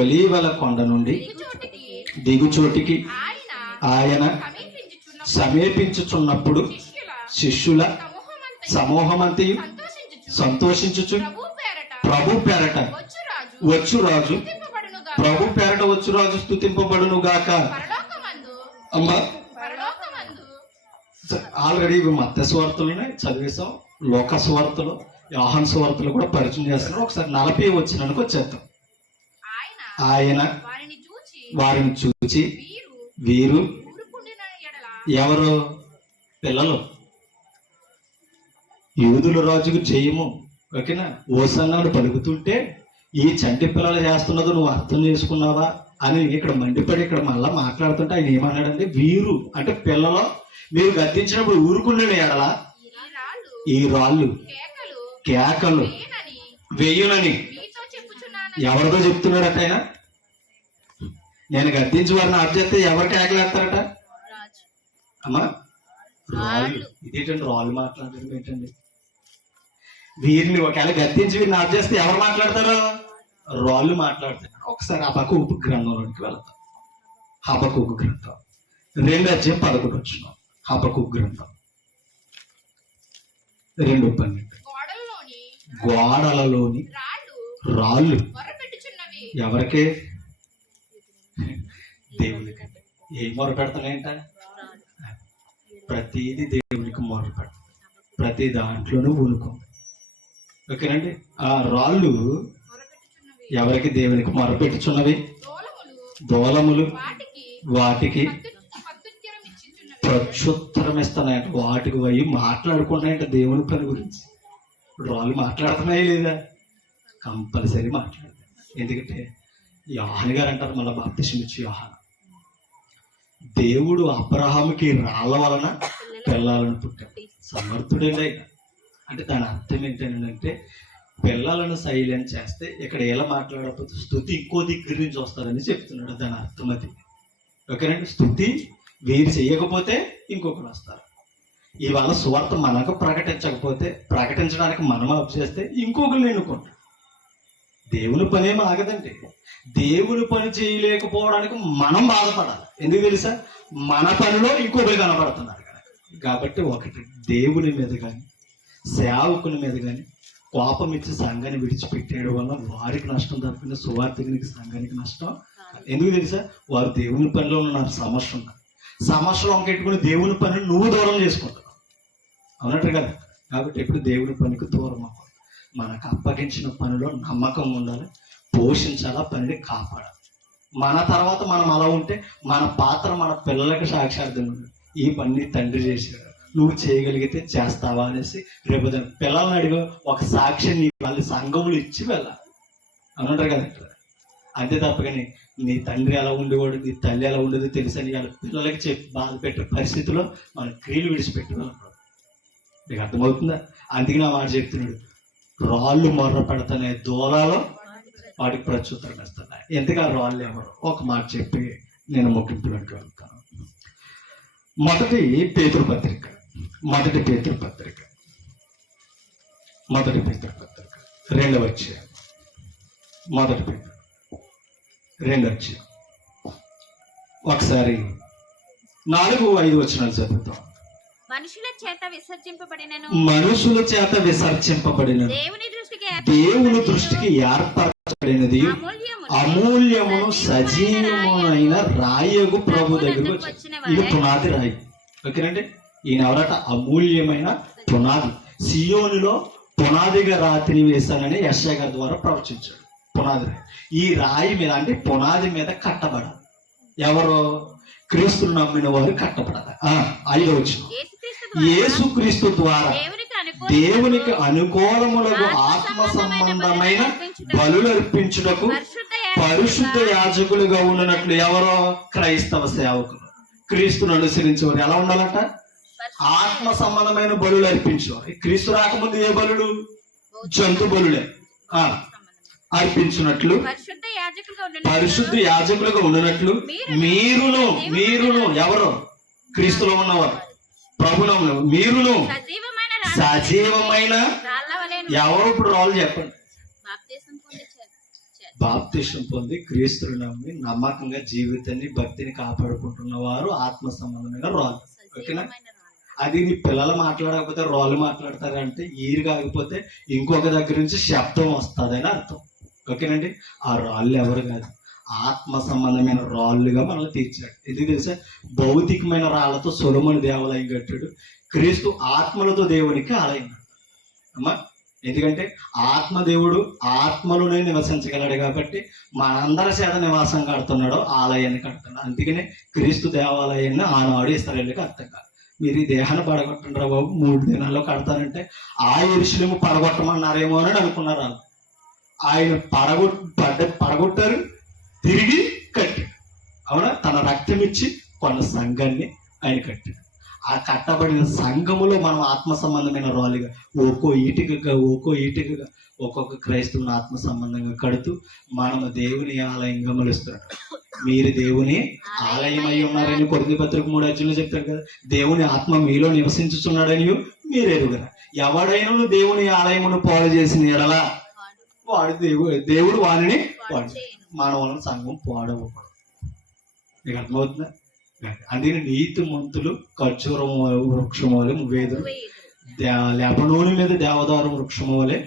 ఒలీవల కొండ నుండి దిగుచోటికి ఆయన సమీపించుచున్నప్పుడు శిష్యుల సమూహమంతయు సంతోషించుచు ప్రభు పేరట వచ్చు రాజు, ప్రభు పేరట వచ్చు రాజు స్తుతింపబడును గాక. అమ్మా ఆల్రెడీ మత్తయి సువార్తలోనే చదివేశాం, లూకాసు వార్తలో, యోహాను సువార్తలో కూడా పరిచయం చేస్తున్నారు. ఒకసారి 40 వచ్చినానికి వచ్చేద్దాం. ఆయన వారిని చూచి వీరు ఎవరు? పిల్లలు. యూదుల రాజుకు జయము, ఓకేనా, ఓసన్నాడు పలుకుతుంటే ఈ చంటి పిల్లలు చేస్తున్నది నువ్వు అర్థం చేసుకున్నావా అని ఇక్కడ మండిపడి ఇక్కడ మళ్ళా మాట్లాడుతుంటే ఆయన ఏమన్నాడంటే, వీరు అంటే పిల్లలు మీరు గద్దించినప్పుడు ఊరుకునే ఎడల ఈ రాళ్ళు కేకలు వేయునని ఎవరితో చెప్తున్నాడట ఆయన? నేను గద్దించి వారిని ఆఫ్ చేస్తే ఎవరు కేకలేస్తారట? అమ్మా రాళ్ళు. ఇదేంటండి రాళ్ళు మాట్లాడడం ఏంటండి? వీరిని ఒకవేళ గద్దించి వీరిని ఆఫ్ చేస్తే ఎవరు మాట్లాడతారు? రాళ్ళు మాట్లాడతారు. ఒకసారి హబక్కూకు గ్రంథంలోనికి వెళ్తాం. హబక్కూకు గ్రంథం 2:11 వచ్చిన. హబక్కూకు గ్రంథం 2:12. గోడలలోని రాళ్ళు ఎవరికే? దేవునికి. ఏం మొర పెడతానేంట? ప్రతిదీ దేవునికి మొర పెడతాం, ప్రతి దాంట్లోనూ ఊనుకో, ఓకేనండి. ఆ రాళ్ళు ఎవరికి? దేవునికి మొర పెట్టుచున్నవి. దూలములు వాటికి ప్రత్యుత్తరం ఇస్తున్నాయంట. వాటికి పోయి మాట్లాడుకున్నాయంట దేవుని పని గురించి. రాళ్ళు మాట్లాడుతున్నాయి లేదా? కంపల్సరీ మాట్లాడతాయి. ఎందుకంటే యోహాను గారు అంటారు, మళ్ళీ బాప్తిసం ఇచ్చి యోహాను, దేవుడు అబ్రహాముకి రాళ్ళ వలన పిల్లలను పుట్టాడు. సమర్థుడేనా? అంటే దాని అర్థం ఏంటంటే పిల్లలను సైలెంట్ చేస్తే ఇక్కడ ఎలా మాట్లాడకపోతే స్తుతి ఇంకో దగ్గర నుంచి వస్తుందని చెప్తున్నాడు. దాని అర్థం అది, ఓకేనండి. స్తుతి వీరు చేయకపోతే ఇంకొకరు వస్తారు. ఇవాళ సువార్త మనకు ప్రకటించకపోతే, ప్రకటించడానికి మనం అప్ చేస్తే ఇంకొకరు ఎన్నుకుంటారు. దేవుని పని ఏమి ఆగదండి. దేవుని పని చేయలేకపోవడానికి మనం బాధపడాలి. ఎందుకు తెలుసా? మన పనిలో ఇంకొకరు కనబడుతున్నారు కదా. కాబట్టి ఒకటి, దేవుని మీద కానీ సేవకుని మీద కానీ కోపం ఇచ్చి సంఘాన్ని విడిచిపెట్టేయడం వల్ల వారికి నష్టం తప్పిన సువార్థికునికి సంఘానికి నష్టం. ఎందుకు తెలుసా? వారు దేవుని పనిలో ఉన్నారు, సమస్య ఉన్నారు. సమస్యలు వంకెట్టుకుని దేవుని పనిని నువ్వు దూరం చేసుకుంటున్నావు, అవునట్టు కదా. కాబట్టి ఎప్పుడు దేవుని పనికి దూరం అవ్వాలి. మనకు అప్పగించిన పనిలో నమ్మకం ఉండాలి, పోషించాలా, పనిని కాపాడాలి. మన తర్వాత మనం అలా ఉంటే మన పాత్ర మన పిల్లలకి సాక్షార్థం ఉంది. ఈ పని తండ్రి చేశాడు, నువ్వు చేయగలిగితే చేస్తావా అనేసి రేపు పిల్లల్ని అడిగి ఒక సాక్షి నీ వాళ్ళ సంఘములు ఇచ్చి వెళ్ళాలి, అవునంటారు కదా. అంతే తప్పకని నీ తండ్రి ఎలా ఉండేవాడు, నీ తల్లి ఎలా ఉండేదో తెలుసని వాళ్ళ పిల్లలకి చెప్పి బాధ పెట్టే పరిస్థితిలో మన క్రియలు విడిచిపెట్టి వెళ్ళాడు. నీకు అర్థమవుతుందా? అందుకే నా మాట చెప్తున్నాడు, రాళ్ళు మొర్ర పెడతానే దూలాలో వాటికి ప్రత్యుత్తరం ఇస్తున్నాయి. ఎందుకు ఆ రాళ్ళు ఎవరు? ఒక మాట చెప్పి నేను ముగింపులోకి వెళ్తాను. మొదటి పేతురు పత్రిక 2వ అధ్యాయం. మొదటి పేతురు 2వ అధ్యాయం ఒకసారి 4-5 వచనాలు చదువుతాం. మనుషుల చేత విసర్జింపబడిన దేవుని దృష్టికి ఏర్పరచబడినది అమూల్యమును సజీవమైన రాయగు ప్రభు దగ్గరకు వచ్చింది. ఇది పునాది రాయి, ఓకేనండి. ఈయన ఎవరట? అమూల్యమైన పునాది. సియోనులో పునాదిగా రాతిని వేశానని యెషయా గారి ద్వారా ప్రవచించాడు. పునాది రాయి. ఈ రాయి మీద అంటే పునాది మీద కట్టబడాలి. ఎవరు? క్రీస్తును నమ్మిన వారు కట్టబడాలి. 5వ వచనం, యేసుక్రీస్తు ద్వారా దేవునికి అనుకూలములకు ఆత్మ సంబంధమైన బలులు అర్పించుటకు పరిశుద్ధ యాజకులుగా ఉన్నట్లు ఎవరో క్రైస్తవ సేవకులు క్రీస్తును అనుసరించేవారు ఎలా ఉండాలంట? ఆత్మ సంబంధమైన బలులు అర్పించేవారు. క్రీస్తు రాకముందు ఏ బలులు? జంతు బలులే అర్పించినట్లు పరిశుద్ధ యాజకులుగా ఉండినట్లు మీరును ఎవరు? క్రీస్తులో ఉన్నవారు, ప్రభునములు మీరును సజీవమైన ఎవరు? ఇప్పుడు రాళ్ళు చెప్పండి. బాప్తిసం పొంది క్రీస్తుని నమ్మి నమ్మకంగా జీవితాన్ని భక్తిని కాపాడుకుంటున్న వారు ఆత్మ సంబంధమైన రాళ్ళు. ఓకేనా? అది నీ పిల్లలు మాట్లాడకపోతే రాళ్ళు మాట్లాడతారంటే ఈరు కాకపోతే ఇంకొక దగ్గర నుంచి శబ్దం వస్తుందని అర్థం. ఓకేనండి? ఆ రాళ్ళు ఎవరు కాదు, ఆత్మ సంబంధమైన రాళ్ళుగా మనల్ని తీర్చాడు. ఎందుకు తెలుసా? భౌతికమైన రాళ్లతో సొలొమోను దేవాలయం కట్టాడు, క్రీస్తు ఆత్మలతో దేవునికి ఆలయం అమ్మా. ఎందుకంటే ఆత్మదేవుడు ఆత్మలోనే నివసించగలడు కాబట్టి మనందరి చేత నివాసం కడుతున్నాడు, ఆలయాన్ని కడుతున్నాడు. అందుకనే క్రీస్తు దేవాలయాన్ని ఆనాడు ఇశ్రాయేలుకి అర్థం కాదు. మీరు ఈ దేహాన్ని పడగొట్టండి రా బాబు, 3 దినాల్లో కడతానంటే ఆ యెరూషలేము పడగొట్టమన్నారేమో అని అనుకున్నారు. ఆయన పడగొట్టారు, తిరిగి కట్టాడు. అవునా? తన రక్తం ఇచ్చి కొన్న సంఘాన్ని ఆయన కట్టాడు. ఆ కట్టబడిన సంఘములో మనం ఆత్మ సంబంధమైన రాళ్ళుగా ఒక్కో ఈటికగా ఒక్కొక్క క్రైస్తవుని ఆత్మ సంబంధంగా కడుతూ మనము దేవుని ఆలయంగా మలుస్తున్నాడు. మీరు దేవుని ఆలయం అయి ఉన్నారని కొరింథీ పత్రిక 3:5 చెప్తారు కదా. దేవుని ఆత్మ మీలో నివసించుచున్నాడని మీరు ఎరుగరా. ఎవడైనా దేవుని ఆలయమును పాడు చేసిన ఎడలా వాడు దేవుడు వారిని పాడు. మానవులను సంఘం పాడవకూడదు. మీకు అర్థమవుతుందా? అందుకని నీతిమంతులు ఖర్జూరం వృక్షం వలె వేదురు, లెబనోను మీద దేవదారు వృక్షం వలె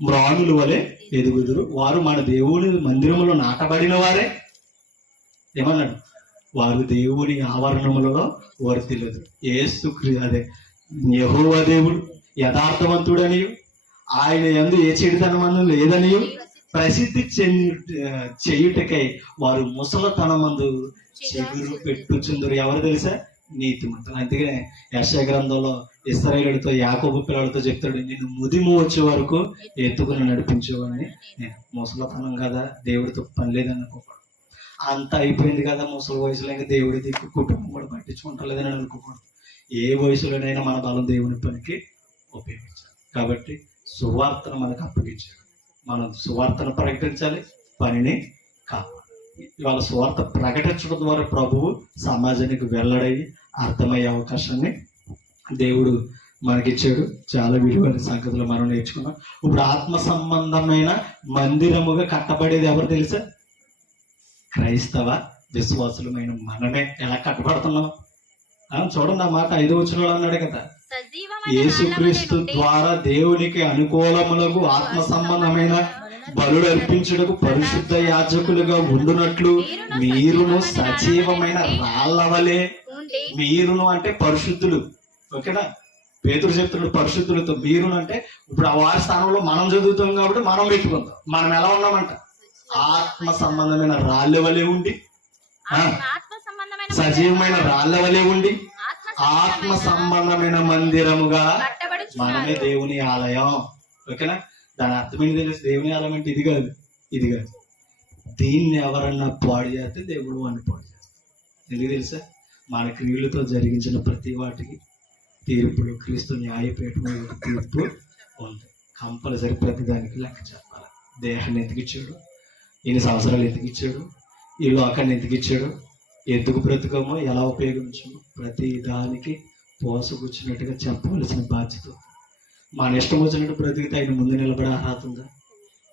మ్రాణుల వలె ఎదుగుదురు. వారు మన దేవుని మందిరములో నాటబడిన వారే. ఏమన్నాడు? వారు దేవుని ఆవరణములలో వర్తిల్లదు. అదే యెహోవా దేవుడు యథార్థవంతుడని, ఆయన యందు ఏ చెడుతనమందు లేదని ప్రసిద్ధి చేయుటకై వారు ముసలతనమందు చెగురు పెట్టుచుందరు. ఎవరు తెలుసా? నీతిమంతులు. అందుకనే యెషయా గ్రంథంలో ఇశ్రాయేలుతో యాకోబు పిల్లలతో చెప్తాడు, నేను ముదిము వచ్చే వరకు ఎత్తుకుని నడిపించేవాడిని. నేను ముసలతనం కదా, దేవుడితో పని లేదనుకోకూడదు. అంత అయిపోయింది కదా ముసలి వయసులో, ఇంకా దేవుడి దిక్కు కుటుంబం కూడా పట్టించుకుంటలేదని అనుకోకూడదు. ఏ వయసులోనైనా మన బలం దేవుని పనికి ఉపయోగించాలి. కాబట్టి సువార్తను మనకు అప్పగించాడు. మనం సువార్తను ప్రకటించాలి, పనిని కాపాడాలి. ఇవాళ సువార్త ప్రకటించడం ద్వారా ప్రభువు సమాజానికి వెల్లడయ్యి అర్థమయ్యే అవకాశాన్ని దేవుడు మనకిచ్చాడు. చాలా విలువైన సంగతులు మనం నేర్చుకున్నాం. ఇప్పుడు ఆత్మ సంబంధమైన మందిరముగా కట్టబడేది ఎవరు తెలుసా? క్రైస్తవ విశ్వాసులమైన మనమే. ఎలా కట్టబడుతున్నాం చూడండి. ఆ మాట 5వ వచనంలో అన్నాడు కదా, యేసుక్రీస్తు ద్వారా దేవునికి అనుకూలములకు ఆత్మ సంబంధమైన బలులు అర్పించుటకు పరిశుద్ధ యాజకులుగా ఉండునట్లు మీరును సజీవమైన రాళ్ళ వలె. మీరును అంటే పరిశుద్ధులు. ఓకేనా? పేతురు చెప్తున్నాడు పరిశుద్ధులతో. మీరును అంటే ఇప్పుడు ఆ వారి స్థానంలో మనం చదువుతాం కాబట్టి మనం పెట్టుకుంటాం. మనం ఎలా ఉన్నామంట? ఆత్మ సంబంధమైన రాళ్ళ వలె ఉండి, సజీవమైన రాళ్ళ వలె ఉండి, ఆత్మ సంబంధమైన మందిరముగా మనమే దేవుని ఆలయం. ఓకేనా? దాని అర్థమైంది తెలుసు. దేవుని ఆలయం అంటే ఇది కాదు. దీన్ని ఎవరన్నా పాడు చేస్తే దేవుడు వాడిని పాడు చేస్తాడు. ఎందుకు తెలుసా? మన క్రియలతో జరిగించిన ప్రతి వాటికి తీర్పులు, క్రీస్తు న్యాయపీఠం తీర్పు ఉంది. కంపల్సరీ ప్రతి దానికి లెక్క చెప్పాలి. దేహాన్ని ఎతికిచ్చాడు, ఎన్ని సంవత్సరాలు ఎతికిచ్చాడు, ఈ లోకాన్ని ఎతికిచ్చాడు, ఎందుకు బ్రతుకమో, ఎలా ఉపయోగించామో ప్రతి దానికి పోసగుచ్చినట్టుగా చెప్పవలసిన బాధ్యత. మన ఇష్టం వచ్చినట్టు బ్రతికితే ఆయన ముందు నిలబడే అర్హత ఉందా?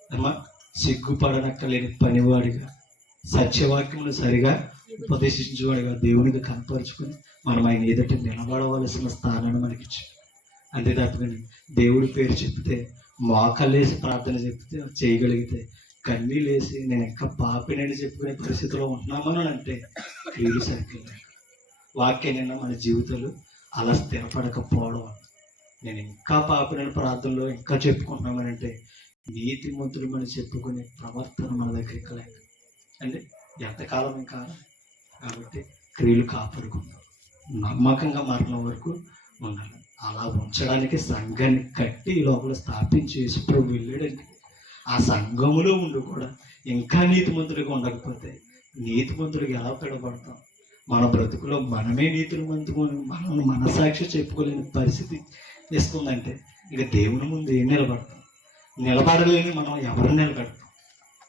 అమ్మా, సిగ్గుపడనక్కలేని పనివాడిగా, సత్యవాక్యమును సరిగా ఉపదేశించేవాడిగా దేవునికి కనపరుచుకొని మనం ఆయన ఎదుట నిలబడవలసిన స్థానాన్ని మనకిచ్చాడు. అంతే తప్పని దేవుడి పేరు చెప్తే, మోకాళ్ళేసి ప్రార్థన చెప్తే చేయగలిగితే, కన్నీళ్ళేసి నేను ఇంకా పాపినని చెప్పుకునే పరిస్థితిలో ఉంటున్నామని అంటే క్రియలు సరిగ్గా వాక్యం నిన్న మన జీవితాలు అలా స్థిరపడకపోవడం. నేను ఇంకా పాపినని ప్రార్థనలో ఇంకా చెప్పుకుంటున్నామని అంటే నీతిమంతులు మనం చెప్పుకునే ప్రవర్తన మన దగ్గరికి లేక అంటే ఎంతకాలం ఇంకా. కాబట్టి క్రియలు కాపాడుకుందాం, నమ్మకంగా మరణం వరకు ఉండాలి. అలా ఉంచడానికి సంఘాన్ని కట్టి ఈ లోపల స్థాపించి యేసుప్రభు వెళ్ళాడండి. ఆ సంఘములో ఉండి కూడా ఇంకా నీతిమంతుడిగా ఉండకపోతే నీతిమంతుడికి ఎలా పిడబడతాం? మన బ్రతుకులో మనమే నీతులు మంతుకొని మనల్ని మనసాక్షి చెప్పుకోలేని పరిస్థితి ఇస్తుందంటే ఇక దేవుని ముందు ఏం నిలబడతాం? నిలబడలేని మనం ఎవరు నిలబడతాం?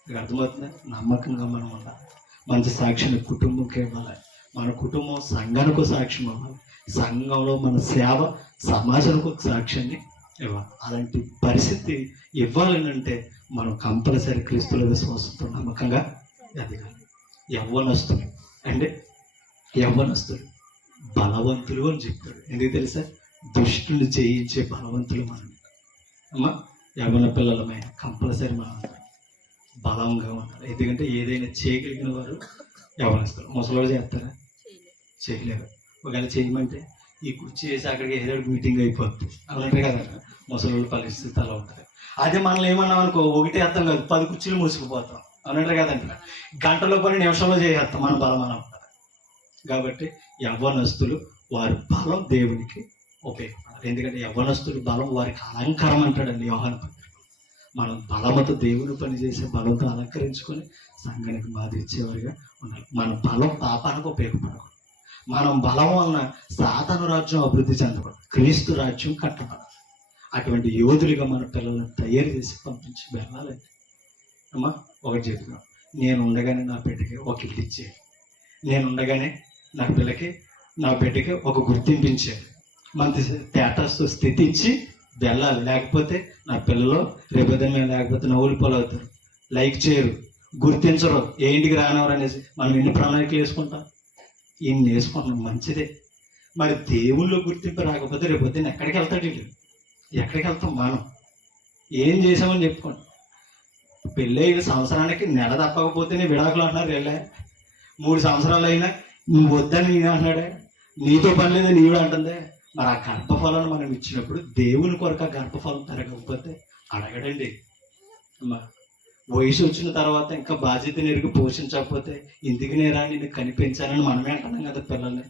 ఇక అర్థమవుతుందా? నమ్మకంగా మనం ఉండాలి. మంచి సాక్షిని కుటుంబంకి ఇవ్వాలి. మన కుటుంబం సంఘానికి సాక్ష్యం ఇవ్వాలి. సంఘంలో మన సేవ సమాజానికి ఒక సాక్ష్యాన్ని ఇవ్వాలి. అలాంటి పరిస్థితి ఇవ్వాలనంటే మనం కంపల్సరీ క్రీస్తుల విశ్వాసంతో నమ్మకంగా ఎదగాలి. యవ్వనస్తులు అంటే యవ్వనస్తులు బలవంతులు అని చెప్తాడు. ఎందుకు తెలుసా? దుష్టులు జయించే బలవంతులు మనం. అమ్మా, యవ్వన పిల్లలమైన కంపల్సరీ మనం బలంగా ఉండాలి. ఎందుకంటే ఏదైనా చేయగలిగిన వారు యవ్వనస్తులు. ముసలోళ్ళు చేస్తారా? చేయలేరు. ఒకవేళ చేయమంటే ఈ కుర్చీ వేసి అక్కడికి ఏదో మీటింగ్ అయిపోద్ది. అలాంటి కదా ముసలోళ్ళ పరిస్థితి అలా ఉంటుంది. అదే మనల్ని ఏమన్నాం అనుకో, ఒకటే అర్థం కాదు, 10 కుర్చీలు మూసుకుపోతాం. అన్నట్టు కదండి. గంటలో పని నిమిషంలో చేసేస్తాం మన బలం అని ఉంటారు. కాబట్టి యవ్వనస్తులు వారి బలం దేవునికి ఉపయోగపడాలి. ఎందుకంటే యవ్వనస్తులు బలం వారికి అలంకారం అంటాడండి యోహాను పత్రికలో. మనం బలముతో దేవుని పని చేసే బలంతో అలంకరించుకొని సంఘానికి మాదిరి ఇచ్చేవారిగా ఉండాలి. మన బలం పాపానికి ఉపయోగపడకూడదు. మనం బలం వలన సాతాను రాజ్యం అభివృద్ధి చెందకూడదు, క్రీస్తు రాజ్యం కట్టబడాలి. అటువంటి యోధులుగా మన పిల్లలను తయారు చేసి పంపించి వెళ్ళాలండి. అమ్మా, ఒకటి చెప్తున్నాం, నేను ఉండగానే నా బిడ్డకి ఒక ఇల్లు ఇచ్చేయాలి. నేను ఉండగానే నా బిడ్డకి ఒక గుర్తింపించాలి. మంచి స్టేటస్ స్థితి ఇచ్చి వెళ్ళాలి. లేకపోతే నా పిల్లలు రేపొద్దున లేకపోతే నవ్వులు పాలవుతారు, లైక్ చేయరు, గుర్తించరు, ఏ ఇంటికి రానివ్వరు అనేసి మనం ఎన్ని ప్రణాళికలు వేసుకుంటాం. ఇన్ని వేసుకుంటాం మంచిదే. మరి దేవుళ్ళు గుర్తింపు రాకపోతే రేపొద్దున ఎక్కడికి వెళ్తాడు? వీళ్ళు ఎక్కడికి వెళ్తాం? మనం ఏం చేసామని చెప్పుకోండి. పెళ్ళి 5 సంవత్సరానికి నెల తప్పకపోతేనే విడాకులు అంటున్నారు. వెళ్ళా 3 సంవత్సరాలు అయినా నువ్వు వద్దని నేను అంటున్నాడే, నీతో పని లేదా నీవు అంటుందే. మరి ఆ గర్భఫలాన్ని మనం ఇచ్చినప్పుడు దేవుని కొరకు ఆ గర్భఫలం పెరగకపోతే అడగడండి. అమ్మా, వయసు వచ్చిన తర్వాత ఇంకా బాధ్యత ఎరిగి పోషించకపోతే ఇంటికి నేరా నిన్ను కనిపించాలని మనమే అంటున్నాం కదా పిల్లల్ని.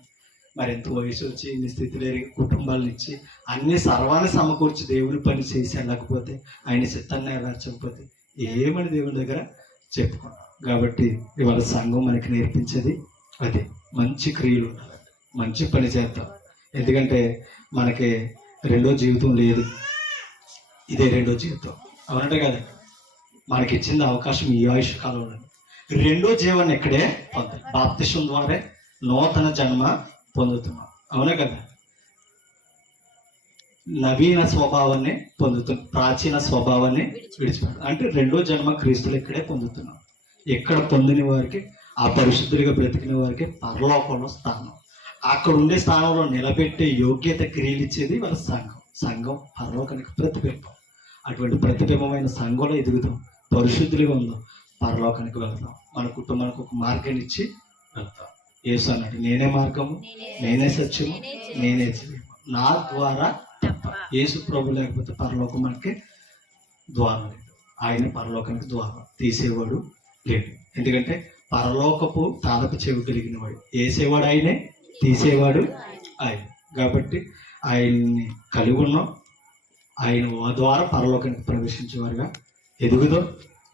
మరి ఎంత వయసు వచ్చి ఇన్ని స్థితిలో ఎరిగి కుటుంబాలను ఇచ్చి అన్ని సర్వాన్ని సమకూర్చి దేవుని పని చేసి వెళ్ళకపోతే, ఆయన చిత్తాన్ని నెరవేర్చకపోతే ఏమని దేవుని దగ్గర చెప్పుకున్నాం. కాబట్టి ఇవాళ సంఘం మనకి నేర్పించేది అదే, మంచి క్రియలు ఉండాలండి, మంచి పని చేద్దాం. ఎందుకంటే మనకి రెండో జీవితం లేదు, ఇదే రెండో జీవితం. అవునంటే కదండి. మనకి ఇచ్చింది అవకాశం ఈ ఆయుష్ కాలంలో. రెండో జీవాన్ని ఎక్కడే పొందాలి. బాప్తిసం ద్వారా నూతన జన్మ పొందుతున్నాం. అవునా కదా? నవీన స్వభావాన్ని పొందుతున్నాం, ప్రాచీన స్వభావాన్ని విడిచిపెడతాం. అంటే రెండో జన్మ క్రీస్తులు ఇక్కడే పొందుతున్నాం. ఎక్కడ పొందిన వారికి, ఆ పరిశుద్ధులుగా బ్రతికిన వారికి పరలోకంలో స్థానం. అక్కడ ఉండే స్థానంలో నిలబెట్టే యోగ్యత క్రియలు ఇచ్చేది వాళ్ళ సంఘం. సంఘం పరలోకానికి ప్రతిబింబం. అటువంటి ప్రతిబింబమైన సంఘంలో ఎదుగుతాం, పరిశుద్ధులుగా ఉందాం, పరలోకానికి వెళ్తాం. మన కుటుంబానికి ఒక మార్గాన్ని ఇచ్చి వెళ్తాం. యేసు అన్నాడు, నేనే మార్గము, నేనే సత్యము, నేనే జీవము, నా ద్వారా తప్ప యేసు ప్రభు లేకపోతే పరలోకం మనకి ద్వారం లేదు. ఆయన పరలోకానికి ద్వారం తీసేవాడు లేడు. ఎందుకంటే పరలోకపు తాళపు చెవి కలిగిన వాడు, వేసేవాడు ఆయనే, తీసేవాడు ఆయన. కాబట్టి ఆయన్ని కలిగి ఉన్నాం. ఆయన ద్వారా పరలోకానికి ప్రవేశించేవారుగా ఎదుగుదాం.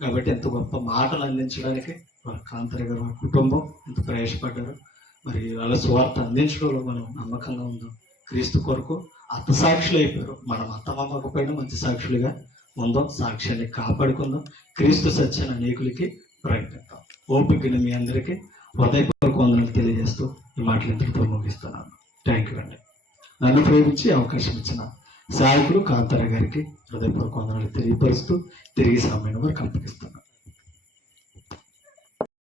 కాబట్టి ఎంత గొప్ప మాటలు అందించడానికి వారి కాంతరి గారు, వారి కుటుంబం ఎంత ప్రయాసపడ్డారు. మరి వాళ్ళ స్వార్థ అందించడంలో మనం నమ్మకంగా ఉందాం. క్రీస్తు కొరకు అత్తసాక్షులు అయిపోయారు. మనం అత్తమమ్మకపోయినా మంచి సాక్షులుగా ఉందాం, సాక్ష్యాన్ని కాపాడుకుందాం, క్రీస్తు సత్యాన్ని అనేకులకి ప్రకటిద్దాం. ఓపికను మీ అందరికీ హృదయపూర్వక వందనాలు తెలియజేస్తూ ఈ మాటలు ఇంతటితో ముగిస్తున్నాను. థ్యాంక్ యూ అండి. నన్ను ప్రేమించి అవకాశం ఇచ్చిన సహాయకులు కాంతారా గారికి హృదయపూర్వక వందనాలు తెలియపరుస్తూ తిరిగి సమయం వరకు అప్పగిస్తున్నాను.